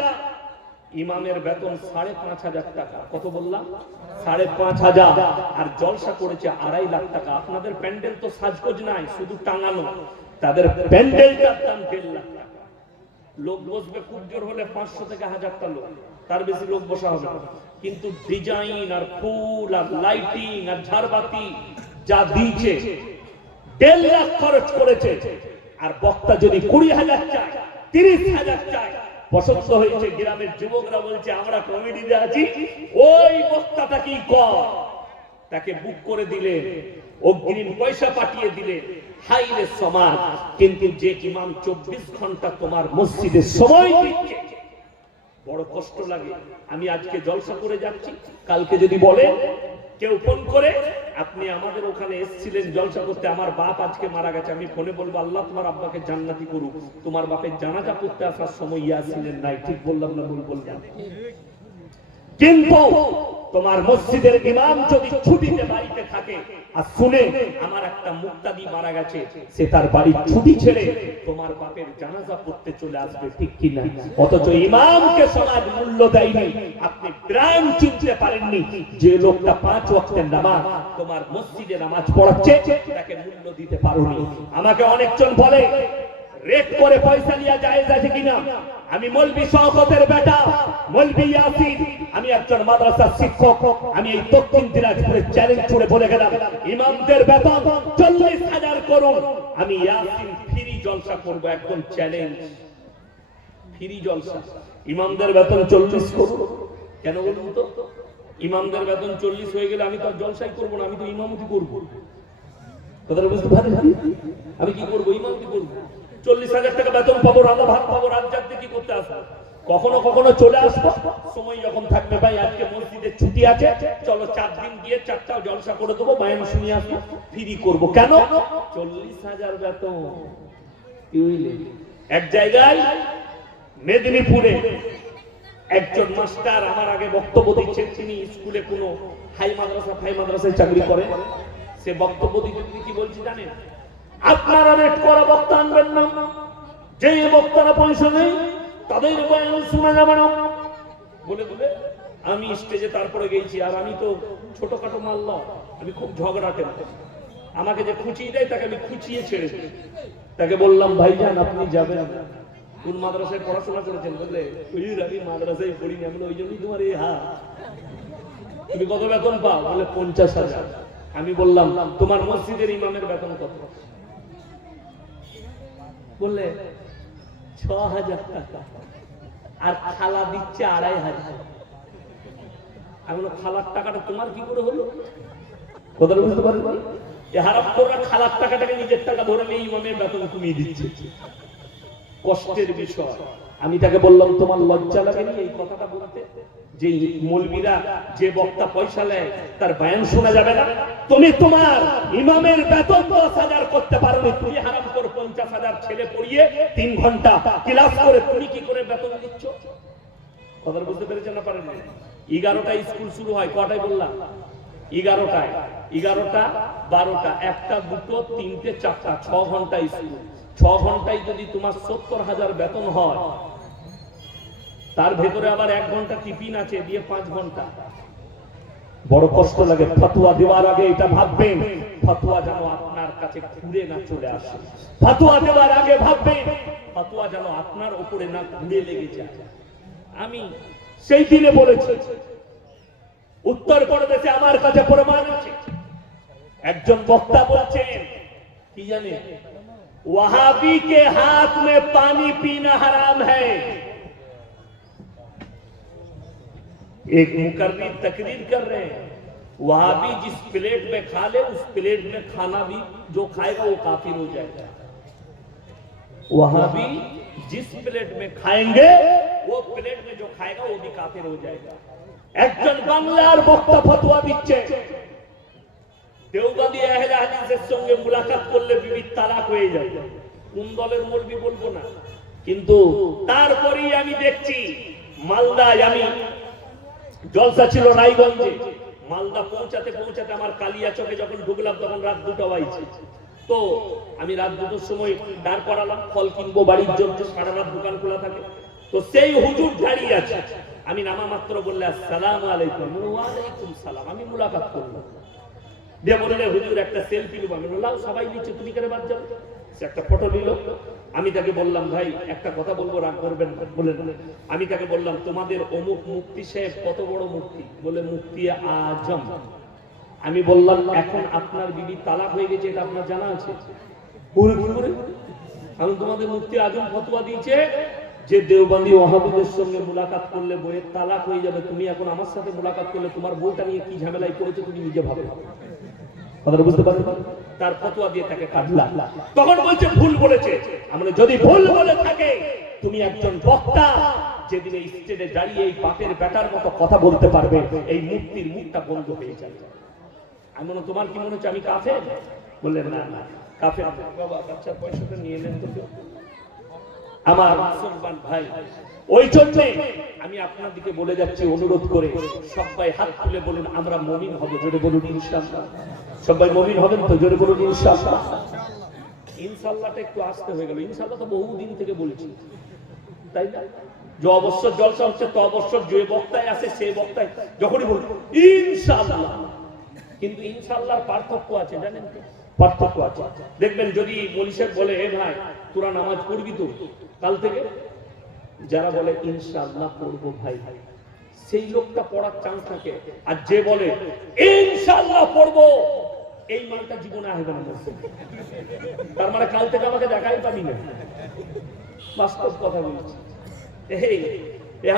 ইমামের বেতন 5,500 টাকা। কত বললাম? 5,500। আর জলসা করেছে 2.5 লাখ টাকা। আপনাদের প্যান্ডেল তো সাজগোজ নাই, শুধু টাঙানো। তাদের প্যান্ডেলটার দাম 1.5 লাখ টাকা। লোক বসবে খুব জোর হলে 500 থেকে 1000টা লোক, তার বেশি লোক বসা হবে না। কিন্তু ডিজাইন আর ফুল আর লাইটিং আর ঝাড়বাতি যা দিয়েছে, 1.5 লাখ খরচ করেছে। আর বক্তা যদি 20,000 চায়, 30,000 চায়, পছন্দ হয়েছে। গ্রামের যুবকরা বলছে আমরা কমিটিতে আছি, ওই বক্তাটা কি কর, তাকে বুক করে দিলে, অগ্রিম পয়সা পাঠিয়ে দিলে। হাইরে সমাজ। কিন্তু যে ইমাম 24 ঘন্টা তোমার মসজিদে সময় দিচ্ছে, বড় কষ্ট লাগে। আমি আজকে জলসা করে যাচ্ছি, কালকে যদি বলে কেউ ফোন করে আপনি আমাদের ওখানে এসেছিলেন জলসা করতে, আমার বাপ আজকে মারা গেছে, আমি ফোনে বলবো আল্লাহ তোমার আব্বাকে জান্নাতি করুক। তোমার বাপের জানাজা করতে আসার সময় ইয়াসিনের নাই। ঠিক বললাম না ভুল বললাম? কিন্তু তোমার মসজিদের ইমাম যদি ছুটিতে বাড়িতে থাকে আর শুনে আমার একটা মুক্তাদি মারা গেছে, সে তার বাড়ির ছুটি ছেড়ে তোমার বাপের জানাজা পড়তে চলে আসবে, ঠিক কিনা? অথচ ইমামকে সমাজ মূল্য দেয়নি। আপনি প্রাণ চিনতে পারেননি। যে লোকটা 5 ওয়াক্তের নামাজ তোমার মসজিদে নামাজ পড়াচ্ছে, তাকে মূল্য দিতে পারোনি। আমাকে অনেকজন বলে রেট করে পয়সা নিয়ে জায়েজ আছে কিনা? আমি মৌলভী শওকতের বেটা, মৌলভী ইয়াসিন, আমি একজন মাদ্রাসার শিক্ষক। আমি এই দক্ষিণ দিনাজপুরে চ্যালেঞ্জ করে বলে গেলাম, ইমামদের বেতন 40,000 করুন, আমি ইয়াসিন ফ্রি জলসা করব। একদম চ্যালেঞ্জ, ফ্রি জলসা। ইমামদের বেতন 40 করুন। কেন বলুন তো? ইমামদের বেতন 40 হয়ে গেলে আমি তো জলসাই করবো না, আমি তো ইমামতি করবো। কথাটা বুঝতে পারেন? আমি কি করবো? ইমামতি করবো। 40,000 টাকা বেতন পাবো, রান্না ভাত পাবো, রাত জাগতে কি করতে আসবো? কখনো কখনো চলে আসবো, সময় যখন থাকবে, ভাই আজকে মসজিদে ছুটি আছে, চলো 4 দিন গিয়ে 4টা জলসা করে দেবো, বায়ান শুনিয়ে আসবো, ফ্রি করবো। কেন? 40,000 বেতন। এক জায়গায় মেদিনীপুরে একজন মাস্টার আমার আগে বক্তব্য দিচ্ছেন, তিনি স্কুলে কোনো হাই মাদ্রাসায় চাকরি করেন। সে বক্তব্য দিতে কি বলছি জানেন? আপনারা রেট করা বক্তা আনবেন না, যে বক্তারা পয়সা নেই তাদের বয়ান শোনা যাবে না বলে বলে আমি স্টেজে তারপরে গেছি। আর আমি তো ছোটখাটো মাল্ল, আমি খুব ঝগড়াটে। আমাকে যে খুঁচিয়ে দেয় তাকে আমি খুঁচিয়ে ছেড়ে দিই। তাকে বললাম ভাইজান আপনি যাবেন না। কোন মাদ্রাসায় পড়াশোনা করেছেন? বললে আমি মাদ্রাসায় পড়িনি। আমি ওই জন্যই তোমার এই হাত। তুমি কত বেতন পাও? বলে 50,000। আমি বললাম তোমার মসজিদের ইমামের বেতন কত? বললে 6,000 টাকা। আর খালা দিচ্ছে 2,500। আমি বললাম খালার টাকাটা তোমার কি করে হলো? কথাটা বুঝতে পারবে? হারামখোররা খালার টাকাটাকে নিজের টাকা ধরে নিয়ে ইমামের বেতন কমিয়ে দিচ্ছে। কষ্টের বিষয়। আমি তাকে বললাম তোমার লজ্জা লাগে না এই কথাটা বলতে? যে মৌলবীরা, যে বক্তা পয়সা নেয় তার বয়ান শোনা যাবে না? তুমি তোমার ইমামের বেতন 10,000 করতে পারোনি, তুমি হারামখোর 50,000 ছেলে পড়িয়ে 3 ঘন্টা ক্লাস করে তুমি কি করে বেতন দিচ্ছ? কথা বুঝতে পেরেছেন না পারেন? 11টায় স্কুল শুরু হয়, কটায় বললাম? 11টায়। 11টা, 12টা, 1টা, 2টো, 3টে, 4টা, 6 ঘন্টা স্কুল। 6 ঘন্টায় যদি তোমার 70,000 বেতন হয়, তার ভেতরে আবার 1 ঘন্টা টিফিন আছে, দিয়ে 5 ঘন্টা। বড় কষ্ট লাগে। ফতোয়া দেওয়ার আগে এটা ভাববেন, ফতোয়া যেন আপনার কাছে ঘুরে না চলে আসে। ফতোয়া দেওয়ার আগে ভাববেন, ফতোয়া যেন আপনার উপরে না ঘুরে লেগে যায়। আমি সেই দিনে বলেছি, উত্তরপ্রদেশে আমার কাছে প্রমাণ আছে। একজন বক্তা বলছেন কি জানে, वहाबी के हाथ में पानी पीना हराम है। एक मुकर्रिर तकरीर कर रहे हैं, वहाबी जिस प्लेट में खा ले उस प्लेट में खाना भी जो खाएगा वो काफिर हो जाएगा। वहाबी जिस प्लेट में खाएंगे वो प्लेट में जो खाएगा वो भी काफिर हो जाएगा। একজন বাংলার বক্তা ফতোয়া দিচ্ছে দেওবন্দি আহলে হাদিসের সঙ্গে মুলাকাত করলে বিবি তালাক হয়ে যাবে। কোন দলের মৌলবি বলবো না, কিন্তু তারপরেই আমি দেখছি মালদায়, আমি জলসা ছিল রায়গঞ্জে, মালদা পৌঁছাতে পৌঁছাতে আমার কালিয়াচকে যখন ঢুকলাম তখন রাত 2টা বাজছে। তো আমি রাত 2টোর সময় দাঁড় করালাম, ফল কিনবো বাড়ির জন্য, সারা রাত দোকান খোলা থাকে। তো সেই হুজুর দাঁড়িয়ে আছে, আমি নামা মাত্র বললে আসসালামু আলাইকুম। ওয়া আলাইকুম সালাম। আমি মুলাকাত করলাম, দিয়ে বললে হুজুর একটা সেলফি নেব। আমি বললাম সবাই নিচ্ছে, তুমি কেন বাদ যাবে? সে একটা ফটো নিল। আমি তাকে বললাম ভাই একটা কথা বলবো, রাগ করবেন না। বলে আমি তাকে বললাম তোমাদের অমুক মুফতি সাহেব কত বড় মুফতি? বলে মুফতি আজম। আমি বললাম এখন আপনার বিবি তালাক হয়ে গেছে, এটা আপনার জানা আছে? আমি তোমাদের মুফতি আজম ফতোয়া দিয়েছে যে দেওবন্দি ওয়াহাবিদের সঙ্গে মুলাকাত করলে বইয়ের তালাক হয়ে যাবে। তুমি এখন আমার সাথে মুলাকাত করলে তোমার বউটা নিয়ে কি ঝামেলায় পড়েছে তুমি নিজে ভাবে। কথাটা বুঝতে পারবে? তার ফতোয়া দিয়ে তাকে কাটলা। তখন বলছে ভুল বলেছে। আমরা যদি ভুল বলে থাকে, তুমি একজন বক্তা, যেদিন এই স্টেজে দাঁড়িয়ে এই বাপের বেটার মতো কথা বলতে পারবে, এই মুক্তির মুখটা বন্ধ হয়ে যাবে। আমি বললাম তোমার কি মনে হচ্ছে আমি কাফের? বললেন না না কাফের না। বাবা বাচ্চার পয়সাটা নিয়ে নেন তো আমার মুসলমান ভাই। ওই জন্য আমি আপনার দিকে বলে যাচ্ছি অনুরোধ করে, সবাই হাত তুলে বলুন আমরা মুমিন হব। জোরে বলুন ইনশাআল্লাহ। সবাই মুমিন হবেন তো? জোরে বলুন ইনশাআল্লাহ। ইনশাআল্লাহটা একটু আসতে হয়ে গেল। ইনশাআল্লাহ তো বহুদিন থেকে বলছি, তাই না? যে অবসর জলসা হচ্ছে তো অবসর যে বক্তায় আছে সেই বক্তায় যখনই বলবো ইনশাআল্লাহ, কিন্তু ইনশাআল্লাহর পার্থক্য আছে, জানেন তো? পার্থক্য আছে। দেখবেন যদি মৌলী সাহেব বলে এ ভাই তোরা নামাজ পড়বি তো কাল থেকে, যারা বলে ইনশাআল্লাহ পড়বো ভাই, সেই লোকটা পড়ার চান্স থাকে। আর যে বলে ইনশাআল্লাহ পড়বো, এই মালটা জীবনে আসবে না। তার মানে কাল থেকে আমাকে দেখাই পাবি না। বাস্তব কথা বলছি।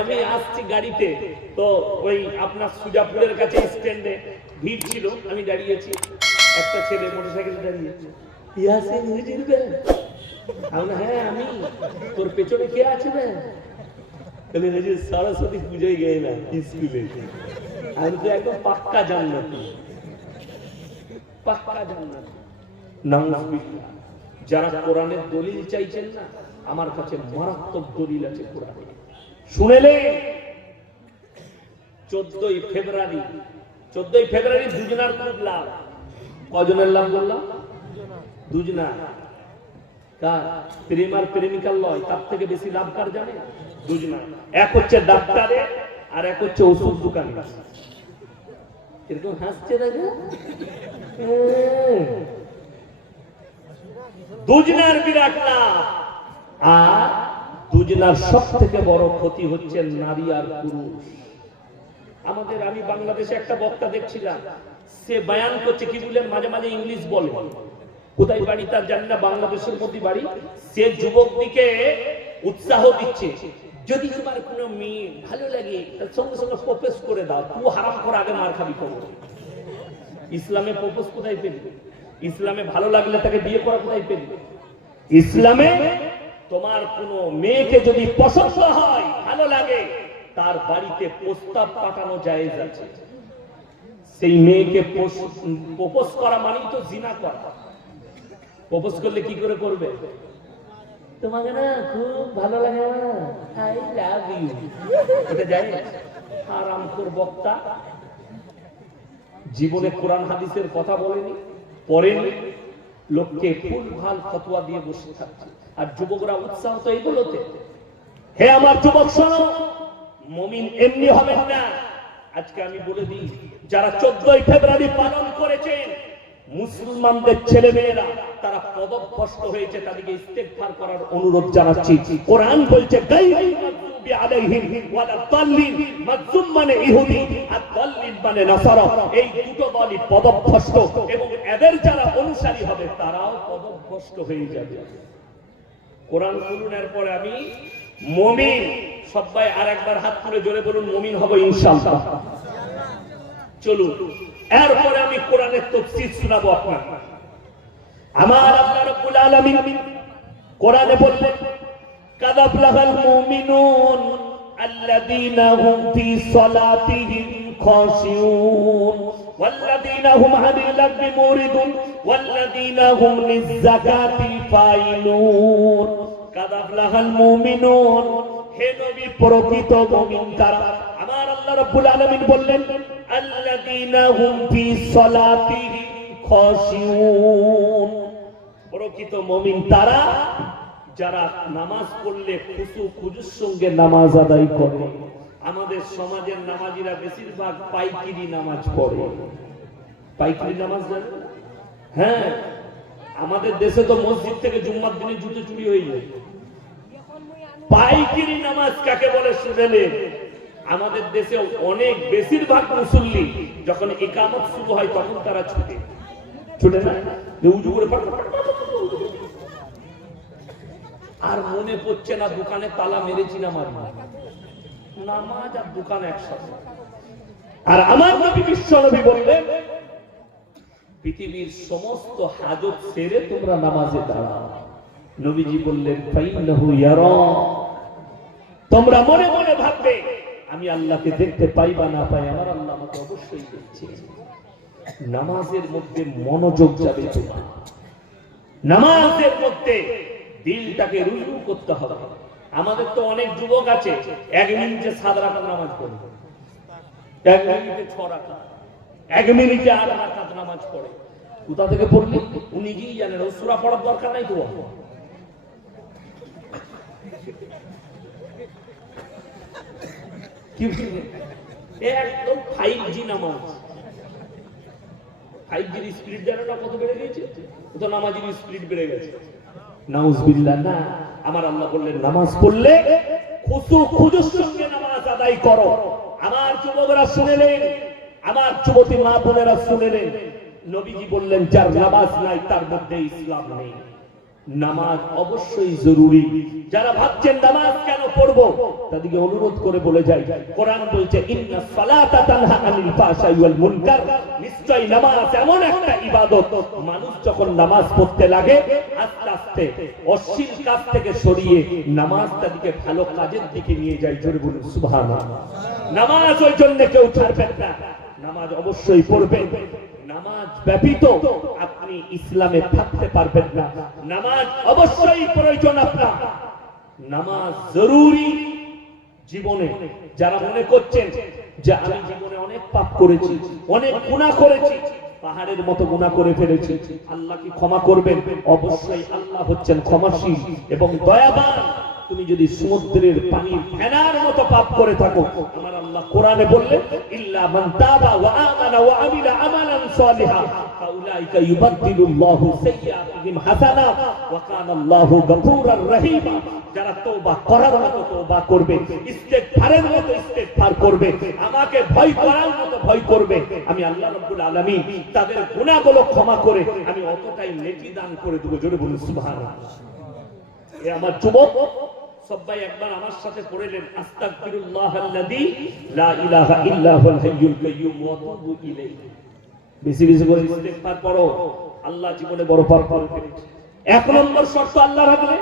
আমি আসছি গাড়িতে, তো ওই আপনার সুজাপুরের কাছে স্ট্যান্ডে ভিড় ছিল, আমি দাঁড়িয়েছি, একটা ছেলে মোটরসাইকেলে দাঁড়িয়েছে। ইয়াসিন হুজুর বে? হ্যাঁ আমি। তোর পেছনে কে আছে বে? বলে হুজুর সরস্বতী পুজোয় গেলাম স্কুলে। আমি তো একদম পাক্কা জান্নাতি, পাক্কা জান্নাতি। নাউজুবিল্লাহ। যারা কোরআনের দলিল চাইছেন না, আমার কাছে মারাত্মক দলিল আছে কোরআনে। শুনেলে 14ই ফেব্রুয়ারি দুজনার খুব লাভ। কজনের লাভ বললাম? দুজনা। কার? প্রেম আর প্রেমিকার লয়, তার থেকে বেশি লাভ কার জানে? দুজনা। এক হচ্ছে ডাক্তারে আর এক হচ্ছে ওষুধ দোকানে। এরকম হাসছে দেখা। দুজনার বিরাট লাভ। আর দুজনার সব থেকে বড় ক্ষতি হচ্ছে নারী আর পুরুষ। আমাদের, আমি বাংলাদেশে একটা বক্তা দেখছিলাম, সে বয়ান করছে কি বলেন, মাঝে মাঝে ইংলিশ বলে। কোথায় বাড়ি তার জানি না, বাংলাদেশের মধ্যে বাড়ি। সে যুবকদিকে উৎসাহ দিচ্ছে, যদি তোমার কোনো মেয়ে ভালো লাগে তার সঙ্গে সঙ্গে প্রপোজ করে দাও, তুই হারাম করে আগে মার খাবি। খবর ইসলামে প্রপোজ কোথায় পেলি? ইসলামে ভালো লাগলে তাকে বিয়ে করা কোথায় পেলি? ইসলামে তোমার কোনো মেয়েকে যদি পছন্দ হয়, ভালো লাগে, তার বাড়িতে প্রস্তাব পাঠানো জায়েজ আছে। সেই মেয়েকে প্রপোজ করা মানেই তো জিনা করা। প্রপোজ করলে কি করে করবে? তোমাকে না খুব ভালো লাগে, আই লাভ ইউ, এটা জায়েজ? হারামখোর বক্তা জীবনে কোরআন হাদিসের কথা বলেনি, পড়েনি, লোককে ভুল ভাল ফতোয়া দিয়ে বসে থাকছে। আর যুবকরা উৎসাহ তো এগুলোতে। হে আমার যুবক শোনো, মুমিন এমনি হবেন না। আজকে আমি বলে দিই, যারা 14ই ফেব্রুয়ারি পালন করেছেন, মুসলমানদের ছেলে মেয়েরা তারা পদভ্রষ্ট হয়েছে, তাদেরকে ইস্তেগফার করার অনুরোধ জানাচ্ছি। কোরআন বলছে গায়রুল মাগদুব মাগদুবি আলাইহিম ওয়ালা দাল্লিন। মাগদুম মানে ইহুদি আর দাল্লিন মানে নাসারা। এই দুটো দলই পদভ্রষ্ট এবং এদের যারা অনুসারী হবে তারাও পদভ্রষ্ট হয়ে যাবে। কোরআন শুনুন, এরপরে আমি মুমিন, সবাই আরেকবার হাত তুলে জোরে বলুন মুমিন হব ইনশাআল্লাহ। চলুন এরপরে আমি কোরআনের তাফসীর শোনাবো আপনাদের। আমার আল্লাহ রাব্বুল আলামিন কোরআনে বললেন কাদ আফলাহাল মুমিনুন আল্লাযীনা হুম ফি সালাতিহিম খাশিউন ওয়াল্লাযীনা হুম আনিল লাগবি মুরিদুন ওয়াল্লাযীনা হুম লিয-যাকাতি ফাইলুন। কাদ আফলাহাল মুমিনুন, হে নবী প্রকৃত মুমিন কারা? আমার আল্লাহ রাব্বুল আলামিন বললেন আল্লাযীনা হুম ফি সালাতিহিম খাশিউন, প্রকৃত মুমিন তারা যারা নামাজ পড়লে খুশু খুজুর সঙ্গে নামাজ আদায় করে। আমাদের সমাজের নামাজিরা বেশিরভাগ পাইকিরি নামাজ পড়ে। পাইকিরি নামাজ জানেন? হ্যাঁ, আমাদের দেশে তো মসজিদ থেকে জুম্মার দিনে জুতো চুরি হয়ে যায়। পাইকিরি নামাজ কাকে বলে শুনেলেন? আমাদের দেশে অনেক বেশিরভাগ মুসল্লি যখন ইকামত শুরু হয় তখন তারা ছুটে না, উজু করে আর মনে পড়ছে না দোকানে তালা মেরেছি না মারি, নামাজ আর দোকান একসাথে। আর আমার নবী বিশ্ব নবী বললেন পৃথিবীর সমস্ত হাজত ছেড়ে তোমরা নামাজে দাঁড়াও। নবীজি বললেন ফাইন্নাহু ইয়ারা, তোমরা মনে মনে ভাববে আমি আল্লাহকে দেখতে পাই বা না পাই, আমার আল্লাহ আমাকে অবশ্যই দেখছে। নামাজের মধ্যে মনোযোগ যাবে তোমার, নামাজের মধ্যে দিলটাকে রুজু করতে হবে। আমাদের তো অনেক যুবক আছে 1 মিনিটে 7 রাকাত নামাজ পড়ে, 1 মিনিটে 6 রাকাত, 1 মিনিটে 8 রাকাত নামাজ পড়ে। কোথা থেকে পড়লি উনি কি জানেন? ও সূরা পড়ার দরকার নাই তো, কি একদম 5G নামাজ। 5G স্পিড জানেন না কত বেড়ে গেছে? তো নামাজের স্পিড বেড়ে গেছে। নাউজুবিল্লাহ। না, আমার আল্লাহ বললেন নামাজ পড়লে খুশু খুজুর সঙ্গে নামাজ আদায় করো। আমার যুবকরা শুনেলেন, আমার যুবতী মা বোনেরা শুনেলেন, নবীজি বললেন যার নামাজ নাই তার মধ্যে ইসলাম নেই। নামাজ অবশ্যই জরুরি। যারা ভাবছেন নামাজ কেন পড়বো তাদেরকে অনুরোধ করে বলে যাই, কোরআন বলছে ইন্নাস সালাতা তানহা আনিল ফাহশাই ওয়াল মুনকার, নিশ্চয়ই নামাজ এমন একটা ইবাদত মানুষ যখন নামাজ পড়তে লাগে আস্তে আস্তে অশ্লীল কাজ থেকে সরিয়ে নামাজ তাদেরকে ভালো কাজের দিকে নিয়ে যায়। জোরে বলুন সুবহানাল্লাহ। নামাজ ওই জন্য কেউ ছাড়বেন না, নামাজ অবশ্যই পড়বেন। নামাজ ব্যতীত আপনি ইসলামে থাকতে পারবেন না। নামাজ অবশ্যই প্রয়োজন আপনার, নামাজ জরুরি জীবনে। যারা মনে করছেন যে আমি জীবনে অনেক পাপ করেছি, অনেক গুনাহ করেছি, পাহাড়ের মতো গুনাহ করে ফেলেছি, আল্লাহ কি ক্ষমা করবেন? অবশ্যই আল্লাহ হচ্ছেন ক্ষমাশীল এবং দয়াবান। তুমি যদি সমুদ্রের পানির ফেনার মতো পাপ করে থাকো, আমার আল্লাহ কোরআনে বললেন ইল্লা মান তাবা ওয়া আমানা ওয়া আমিলা আমালান সালিহা ফাউলাইকা ইউবাদদিলুল্লাহু সাইয়্যাতিহিম হাসানাত ওয়া কানাল্লাহু গফুরার রহিম। যারা তওবা করার মতো তওবা করবে, ইস্তেগফারের মতো ইস্তেগফার করবে, আমাকে ভয় করার মতো ভয় করবে, আমি আল্লাহ রাব্বুল আলামিন তাদের গুনাহগুলো ক্ষমা করে আমি অতটাই নেকি দান করে দেব। জোরে বলুন সুবহানাল্লাহ। এ আমার যুবক সবাই একবার আমার সাথে পড়লেন আস্তাগফিরুল্লাহাল্লাযী লা ইলাহা ইল্লা হুয়াল হাইয়ুল কাইয়্যুম ওয়া তুবু ইলাইহি। বেশি বেশি করে ইস্তেগফার পড়ো, আল্লাহ জীবনে বড় পার করবে। 1 নম্বর শর্ত আল্লাহ রাখলে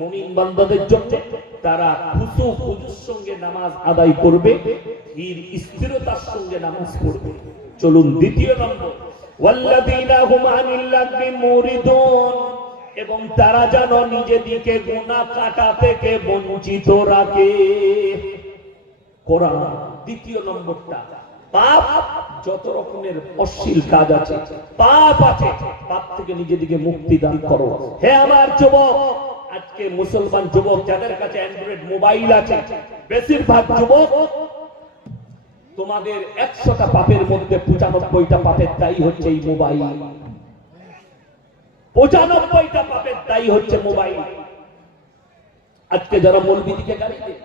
মুমিন বান্দাদের জন্য, তারা খুশু খুজুর সঙ্গে নামাজ আদায় করবে, ধীর স্থিরতার সঙ্গে নামাজ পড়বে। চলুন 2 নম্বর, ওয়াল্লাযীনা হুম আনিল লাগবি মুরিদুন, এবং তারা যেন নিজেদিকে গুনাহ কাটা থেকে বঞ্চিত রাখে। কোরআন 2 নম্বরটা, পাপ যত রকমের অশ্লীল কাজ আছে, পাপ আছে, পাপ থেকে নিজেদিকে মুক্তি দান করো। হে আমার যুবক, আজকে মুসলমান যুবক যাদের কাছে অ্যান্ড্রয়েড মোবাইল আছে, বেশিরভাগ যুবক তোমাদের 100টা পাপের মধ্যে 95টা পাপের দায়ী হচ্ছে এই মোবাইল। 95টা পাপের দায়ী হচ্ছে মোবাইল। আজকে যারা মৌলবীদিকে গালি দেয়,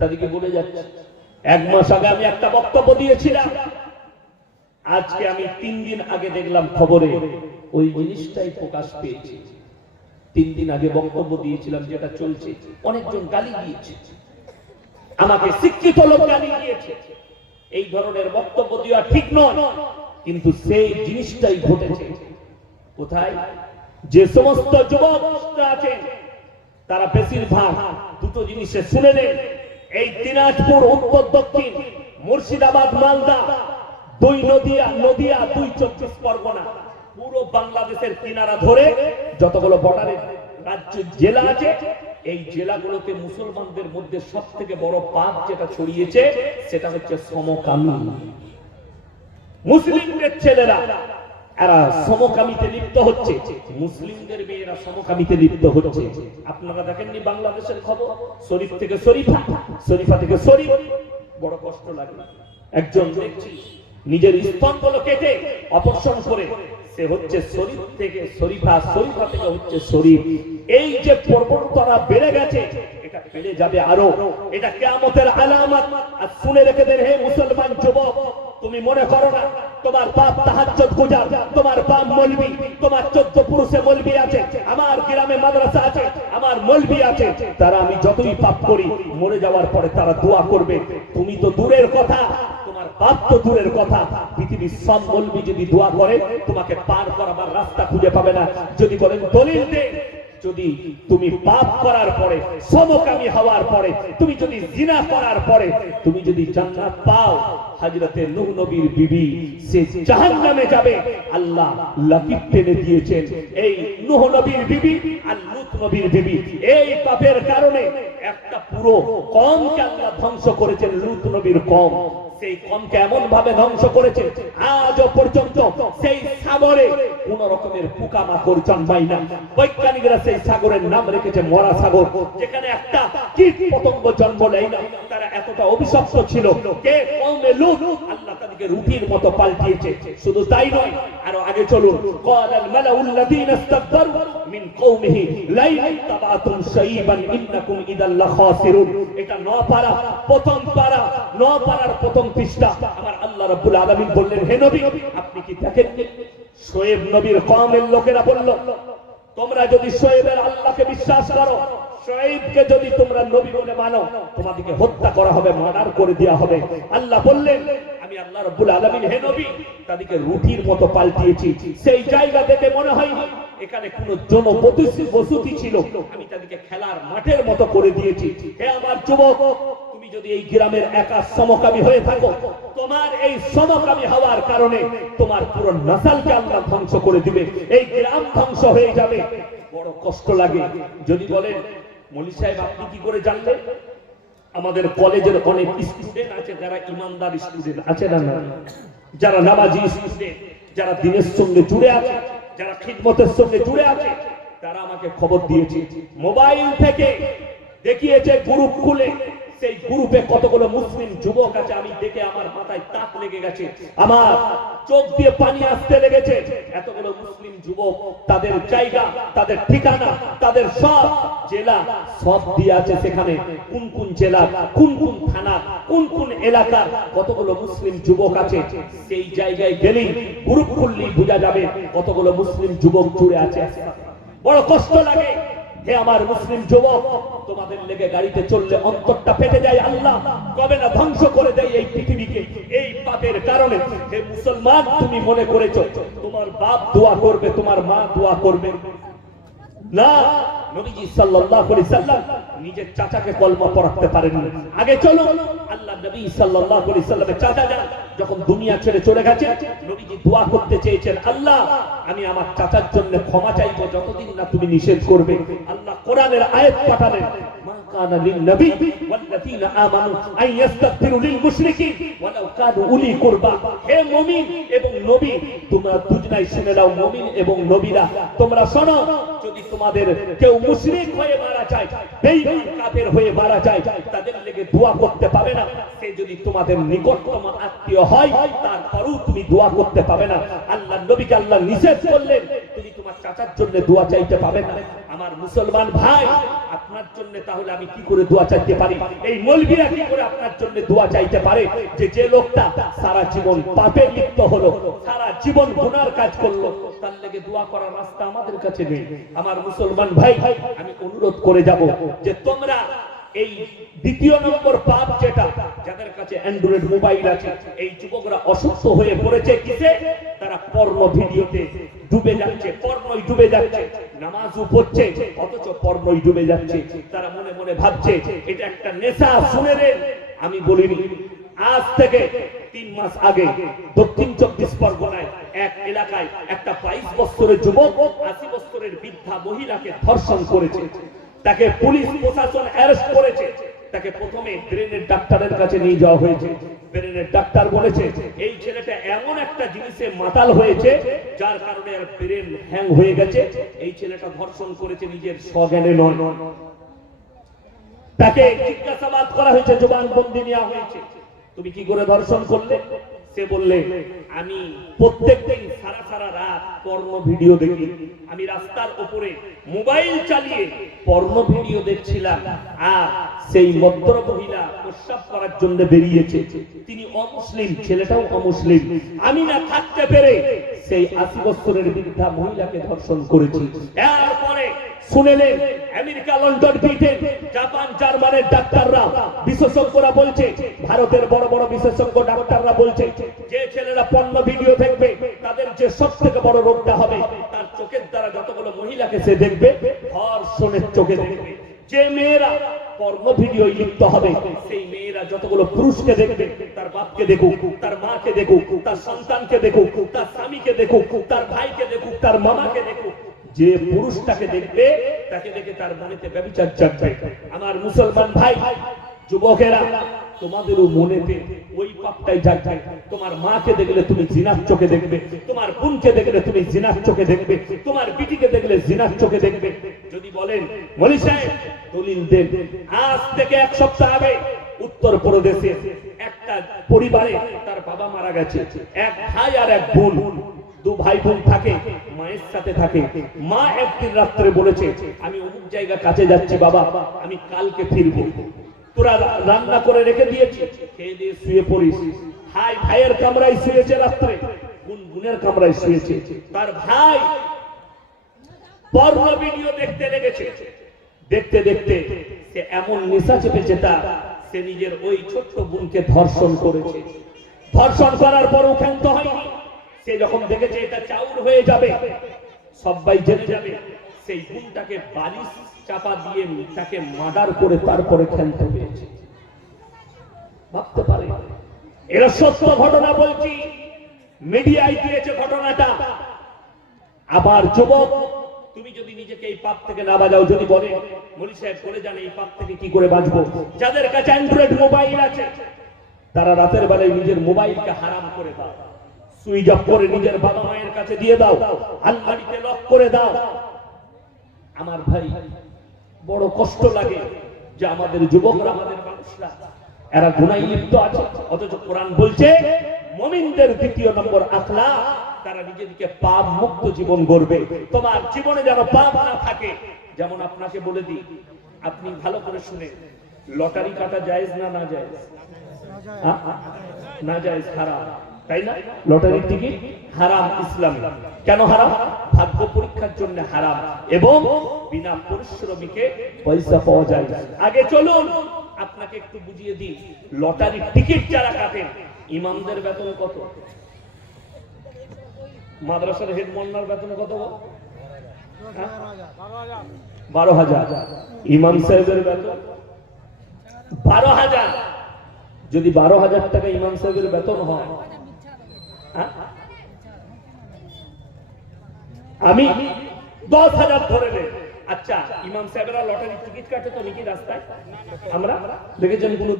তাদেরকে বলে যাচ্ছে। 1 মাস আগে আমি একটা বক্তব্য দিয়েছিলাম, আজকে আমি 3 দিন আগে দেখলাম খবরে ওই জিনিসটাই প্রকাশ পেয়েছে। 3 দিন আগে বক্তব্য দিয়েছিলাম যেটা চলছে, অনেকজন গালি দিয়েছে, আমাকে শিক্ষিত লোক গালি দিয়েছে। এই ধরনের বক্তব্য দেওয়া ঠিক নয়, কিন্তু সেই জিনিসটাই ঘটেছে। কোথায়? যে সমস্ত যুবকরা আছেন তারা বেশিরভাগ দুটো জিনিসে শুনে নেন। এই দিনাজপুর, উত্তর দক্ষিণ, মুর্শিদাবাদ, মালদা, 2 নদিয়া, 2 24 পরগনা, পুরো বাংলাদেশের কিনারা ধরে যতগুলো বর্ডারের রাজ্য জেলা আছে, এই জেলাগুলোতে মুসলমানদের মধ্যে সব থেকে বড় পাপ যেটা ছড়িয়েছে সেটা হচ্ছে সমকামী। মুসলিমদের ছেলেরা এরা সমকামীতে লিপ্ত হচ্ছে, মুসলিমদের মেয়েরা সমকামীতে লিপ্ত হচ্ছে। আপনারা দেখেননি বাংলাদেশের খবর? শরীফ থেকে শরীফা, শরীফা থেকে শরীফ। বড় কষ্ট লাগে। একজন দেখছি নিজের স্তনগুলো কেটে অপসারণ করে সে হচ্ছে শরীফ থেকে শরীফা, শরীফা থেকে হচ্ছে শরীফ। এই যে প্রবণতা বেড়ে গেছে, এটা বেড়ে যাবে আরো। এটা কিয়ামতের আলামত। আর শুনে রেখে দেন হে মুসলমান যুবক, তুমি মনে করো না তোমার বাপ তাহাজ্জুদ গুজার, তোমার বাপ মৌলবি, তোমার 14 পুরুষে মৌলবি আছে, আমার গ্রামে মাদ্রাসা আছে, আমার মৌলবি আছে, তারা আমি যতই পাপ করি মরে যাওয়ার পরে তারা দোয়া করবে। তুমি তো দূরের কথা, তোমার বাপ তো দূরের কথা, পৃথিবীর সব মৌলবি যদি দোয়া করে তোমাকে পার করাবার রাস্তা খুঁজে পাবে না। যদি বলেন দলিল দে, যদি তুমি পাপ করার পরে, সমকামী হওয়ার পরে, তুমি যদি জিনা করার পরে তুমি যদি জান্নাত পাও, হযরতে নূহ নবীর বিবি সে জাহান্নামে যাবে। আল্লাহ লাকিব টেনে দিয়েছেন এই নূহ নবীর বিবি আর লূত নবীর বিবি। এই পাপের কারণে একটা পুরো কওমকে আল্লাহ ধ্বংস করেছেন। লূত নবীর কওম, সেই কমকে এমন ভাবে ধ্বংস করেছে আজও পর্যন্ত সেই সাগরে কোন রকমের পোকামাকড় জন্মায় না। বৈজ্ঞানিকরা সেই সাগরের নাম রেখেছে মরা সাগর, যেখানে একটা কীট পতঙ্গ জন্ম নেয় না। তারা এতটা অভিশপ্ত ছিল। কে? কওমে লূত। আল্লাহ তাদেরকে রুটির মতো পাল্টিয়েছে। শুধু তাই নয়, আরো আগে চলুন। ক্বালাল মালাউল লাযীনা ইসতাকবারু মিন কওমিহি লা ইত্তাবাতুম শাইবান ইন্নাকুম ইদাল লাখাসিরুন। এটা 9 পারা, প্রথম পারা, 9 পারার প্রথম পৃষ্ঠা। আমার আল্লাহ রাব্বুল আলামিন বললেন, হে নবী আপনি কি দেখেননি? শোয়েব নবীর কওমের লোকেরা বলল, তোমরা যদি শোয়েবের আল্লাহকে বিশ্বাস করো, শোয়েবকে যদি তোমরা নবী বলে মানো, তোমাদেরকে হত্যা করা হবে, মার্ডার করে দেওয়া হবে। আল্লাহ বললেন, আমি আল্লাহ রাব্বুল আলামিন হে নবী তাদেরকে রুটির মতো পাল্টিয়েছি। সেই জায়গা থেকে মনে হয় এখানে কোন জনবসতি ছিল, আমি তাদেরকে খেলার মাঠের মতো করে দিয়েছি। হে আমার যুবক, তুমি যদি এই গ্রামের একা সমকামী হয়ে থাকো, তোমার এই সমকামী হওয়ার কারণে তোমার পুরো নসলকে আল্লাহ ধ্বংস করে দিবে, এই গ্রাম ধ্বংস হয়ে যাবে। বড় কষ্ট লাগে। যদি বলেন মৌলভী সাহেব আপনি কি করে জানলেন? আমাদের কলেজের অনেক স্টুডেন্ট আছে যারা ইমানদার স্টুডেন্ট আছে না, যারা নামাজি স্টুডেন্ট, যারা দিনের সঙ্গে জুড়ে আছে, যারা খিদমতের সঙ্গে জুড়ে আছে, তারা আমাকে খবর দিয়েছে। মোবাইল থেকে দেখিয়েছে গ্রুপ খুলে, সেই গ্রুপে কতগুলো মুসলিম যুবক আছে, আমি দেখে আমার মাথায় তাক লেগে গেছে, আমার চোখ দিয়ে পানি আসতে লেগেছে। এতগুলো মুসলিম যুবক, তাদের জায়গা, তাদের ঠিকানা, তাদের সব জেলা সব দিয়ে আছে সেখানে। কোন কোন জেলা, কোন কোন থানা, কোন কোন এলাকা কতগুলো মুসলিম যুবক আছে, সেই জায়গায় গেলেই গ্রুপ খুললেই বোঝা যাবে কতগুলো মুসলিম যুবক জুড়ে আছে। বড় কষ্ট লাগে। হে আমার মুসলিম যুবক, তোমাদের লেগে গাড়িতে চললে অন্তরটা ফেটে যায়। আল্লাহ কবে না ধ্বংস করে দেয় এই পৃথিবীকে এই পাপের কারণে। হে মুসলমান, তুমি মনে করেছো তোমার বাপ দোয়া করবে, তোমার মা দোয়া করবে না? নবীজি সাল্লাল্লাহু আলাইহি সাল্লাম নিজের চাচাকে কলমা পড়াতে পারেননি। আগে চলো, আল্লাহ নবী সাল্লাল্লাহু আলাইহি সাল্লামের চাচা যান যখন দুনিয়া ছেড়ে চলে গেছে, নবীজি দোয়া করতে চেয়েছেন, আল্লাহ আমি আমার চাচার জন্য ক্ষমা চাইবো যতদিন না তুমি নিষেধ করবে। আল্লাহ কোরআনের আয়াত পাঠালেন, মা কানা লিন নবী ওয়াল্লাযীনা আমানু আন ইস্তাগফিরু লিল মুশরিকিন ওয়ালাউ কানু উলি কুরবা। হে মুমিন এবং নবী, তোমরা দুজনাই শুনে নাও, মুমিন এবং নবীরা তোমরা শোনো, যদি তোমাদের কেউ মুশরিক হয়ে মারা যায়, বেঈমান কাফের হয়ে মারা যায়, তাদের লেগে দোয়া করতে পাবে না। সে যদি তোমাদের নিকটতম আত্মীয় হয়, তারপরও তুমি দোয়া করতে পাবে না। আল্লাহ নবীকে আল্লাহ নিষেধ করলেন, তুমি তোমার চাচার জন্য দোয়া চাইতে পাবে না। আমার মুসলমান ভাই, আপনার জন্য তাহলে আমি কি করে দোয়া চাইতে পারি? এই মৌলবীরা কি করে আপনার জন্য দোয়া চাইতে পারে? যে লোকটা সারা জীবন পাপে লিপ্ত হলো, সারা জীবন গুনার কাজ করলো, তার লেগে দোয়া করার রাস্তা আমাদের কাছে নেই। আমার মুসলমান ভাই, আমি অনুরোধ করে যাব যে তোমরা এই দ্বিতীয় নম্বর পাপ যেটা, যাদের কাছে অ্যান্ড্রয়েড মোবাইল আছে, এই যুবকরা অসুস্থ হয়ে পড়েছে কিসে? তারা পর্ন ভিডিওতে ডুবে যাচ্ছে, পর্নই ডুবে যাচ্ছে, নামাজও পড়ছে অথচ পর্নই ডুবে যাচ্ছে। তারা মনে মনে ভাবছে এটা একটা নেশা। শুনে নেন, আমি বলিনি, আজ থেকে 3 মাস আগে দক্ষিণ 24 পরগনায় এক এলাকায় একটা 22 বছরের যুবক 80 বছরের বৃদ্ধা মহিলাকে ধর্ষণ করেছে। তাকে পুলিশ প্রশাসন অ্যারেস্ট করেছে। তাকে প্রথমে ব্রেনের ডাক্তারের কাছে নিয়ে যাওয়া হয়েছে। ব্রেনের ডাক্তার বলেছে এই ছেলেটা এমন একটা জিনিসে মাতাল হয়েছে যার কারণে আর ব্রেন হ্যাং হয়ে গেছে। এই ছেলেটা ধর্ষণ করেছে নিজের স্বজ্ঞানে নয়। তাকে জিজ্ঞাসাবাদ করা হয়েছে, জবানবন্দি নেওয়া হয়েছে। তুমি কি করে ধর্ষণ করলে? সে বললে আমি প্রত্যেকদিন সারা রাত পর্ন ভিডিও দেখি। আমি রাস্তার উপরে মোবাইল চালিয়ে পর্ন ভিডিও দেখছিলাম, আর সেই ভদ্র মহিলা প্রস্রাব করার জন্য বেরিয়েছে। তিনি অমুসলিম, ছেলেটাও অমুসলিম। আমি না থাকতে পেরে সেই 80 বছরের বৃদ্ধা মহিলাকে ধর্ষণ করেছি। এরপরে শুনেলেন আমেরিকা, লন্ডন, ব্রিটেন, জাপান, জার্মানের ডাক্তাররা, বিশেষজ্ঞরা বলছে, ভারতের বড় বড় বিশেষজ্ঞ ডাক্তাররা বলছে যে ছেলেরা পর্ন ভিডিও দেখবে তাদের যে সবথেকে বড় রোগটা হবে, তার চোখের দ্বারা যতগুলো মহিলাকে সে দেখবে ধর্ষণের চোখে দেখবে। যে মেয়েরা পর্ন ভিডিও লিপ্ত হবে সেই মেয়েরা যতগুলো পুরুষকে দেখবে, তার বাপকে দেখুক, তার মাকে দেখুক, তার সন্তানকে দেখুক, তার স্বামীকে দেখুক, তার ভাইকে দেখুক, তার মামাকে দেখুক, যে পুরুষটাকে দেখবে তাকে দেখে তার মনেতে ব্যভিচার জাগবে। আমার মুসলমান ভাই, যুবকেরা, তোমাদেরও মনেতে ওই পাপটাই জাগবে। তোমার মাকে দেখলে তুমি জিনার চোখে দেখবে, তোমার বোনকে দেখলে তুমি জিনার চোখে দেখবে, তোমার বিটিকে দেখলে জিনার চোখে দেখবে। যদি বলেন মৌলভী সাহেব দলিল দেন, আজ থেকে 1 সপ্তাহ আগে উত্তরপ্রদেশে একটা পরিবারে তার বাবা মারা গেছে। এক ভাই আর এক বোন, 2 ভাই বোন থাকে, মায়ের সাথে থাকে। মা একদিন রাত্রে বলেছে আমি অমুক জায়গা কাছে যাচ্ছি বাবা, আমি কালকে ফিরবো। তোরা রান্না করে রেখে দিয়েছি, খেয়ে দিয়ে শুয়ে পড়িস। ভাইয়ের কামরায় শুয়েছে রাত্রে, বোনের কামরায় শুয়েছে। তার ভাই পর্ন ভিডিও দেখতে লেগেছে। দেখতে দেখতে সে এমন নেশা চেপেছে তার, সে নিজের ওই ছোট্ট বোনকে ধর্ষণ করেছে। ধর্ষণ করার পরও ক্ষান্ত হয়নি। সে যখন দেখেছে এটা চাউর হয়ে যাবে, সবাই জেনে যাবে, সেই বোনটাকে বালিশ চাপা দিয়ে তাকে মার্ডার করে তারপরে ক্ষান্ত হয়েছে। ভাবতে পারে এরা সত্য ঘটনা বলছি, মিডিয়ায় দিয়েছে ঘটনাটা। আবার যুবক, তুমি যদি নিজেকে এই পাপ থেকে না বাঁচাও, যদি বলে মৌলভী সাহেব বলে জানে এই পাপ থেকে কি করে বাঁচবো, যাদের কাছে অ্যান্ড্রয়েড মোবাইল আছে তারা রাতের বেলায় নিজের মোবাইলকে হারাম করে দাও, সুইচ অফ করে নিজের বাবা মায়ের কাছে দিয়ে দাও, আলমারিতে লক করে দাও। আমার ভাই, বড় কষ্ট লাগে যে আমাদের যুবকরা, আমাদের মানুষরা এরা গুনাহে লিপ্ত আছে। অথচ কোরআন বলছে মুমিনদের 2 নম্বর আখলাক, তারা নিজেদেরকে পাপ মুক্ত জীবন গড়বে। তোমার জীবনে যেন পাপ না থাকে। যেমন আপনাকে বলে দিই, আপনি ভালো করে শুনে, লটারি কাটা জায়েজ না না জায়েজ? না জায়েজ, হারাম, তাই না? লটারির টিকিট হারাম ইসলামে। কেন হারাম? ভাগ্য পরীক্ষার জন্য হারাম, এবং বিনা পরিশ্রমীকে পয়সা পাওয়া যায়। আগে চলুন আপনাকে একটু বুঝিয়ে দিই, লটারির টিকিট যারা কাটেন, ইমামদের বেতন কত? মাদ্রাসার হেড মোল্লার বেতন কত? 12,000। ইমাম সাহেবের বেতন 12,000। যদি 12,000 টাকা ইমাম সাহেবের বেতন হয়, আমি 10,000 ধরে নেই। আচ্ছা, ইমাম সাহেবেরা লটারির টিকিট কাটে তো নাকি রাস্তায়? আমরা দেখেছেন কোন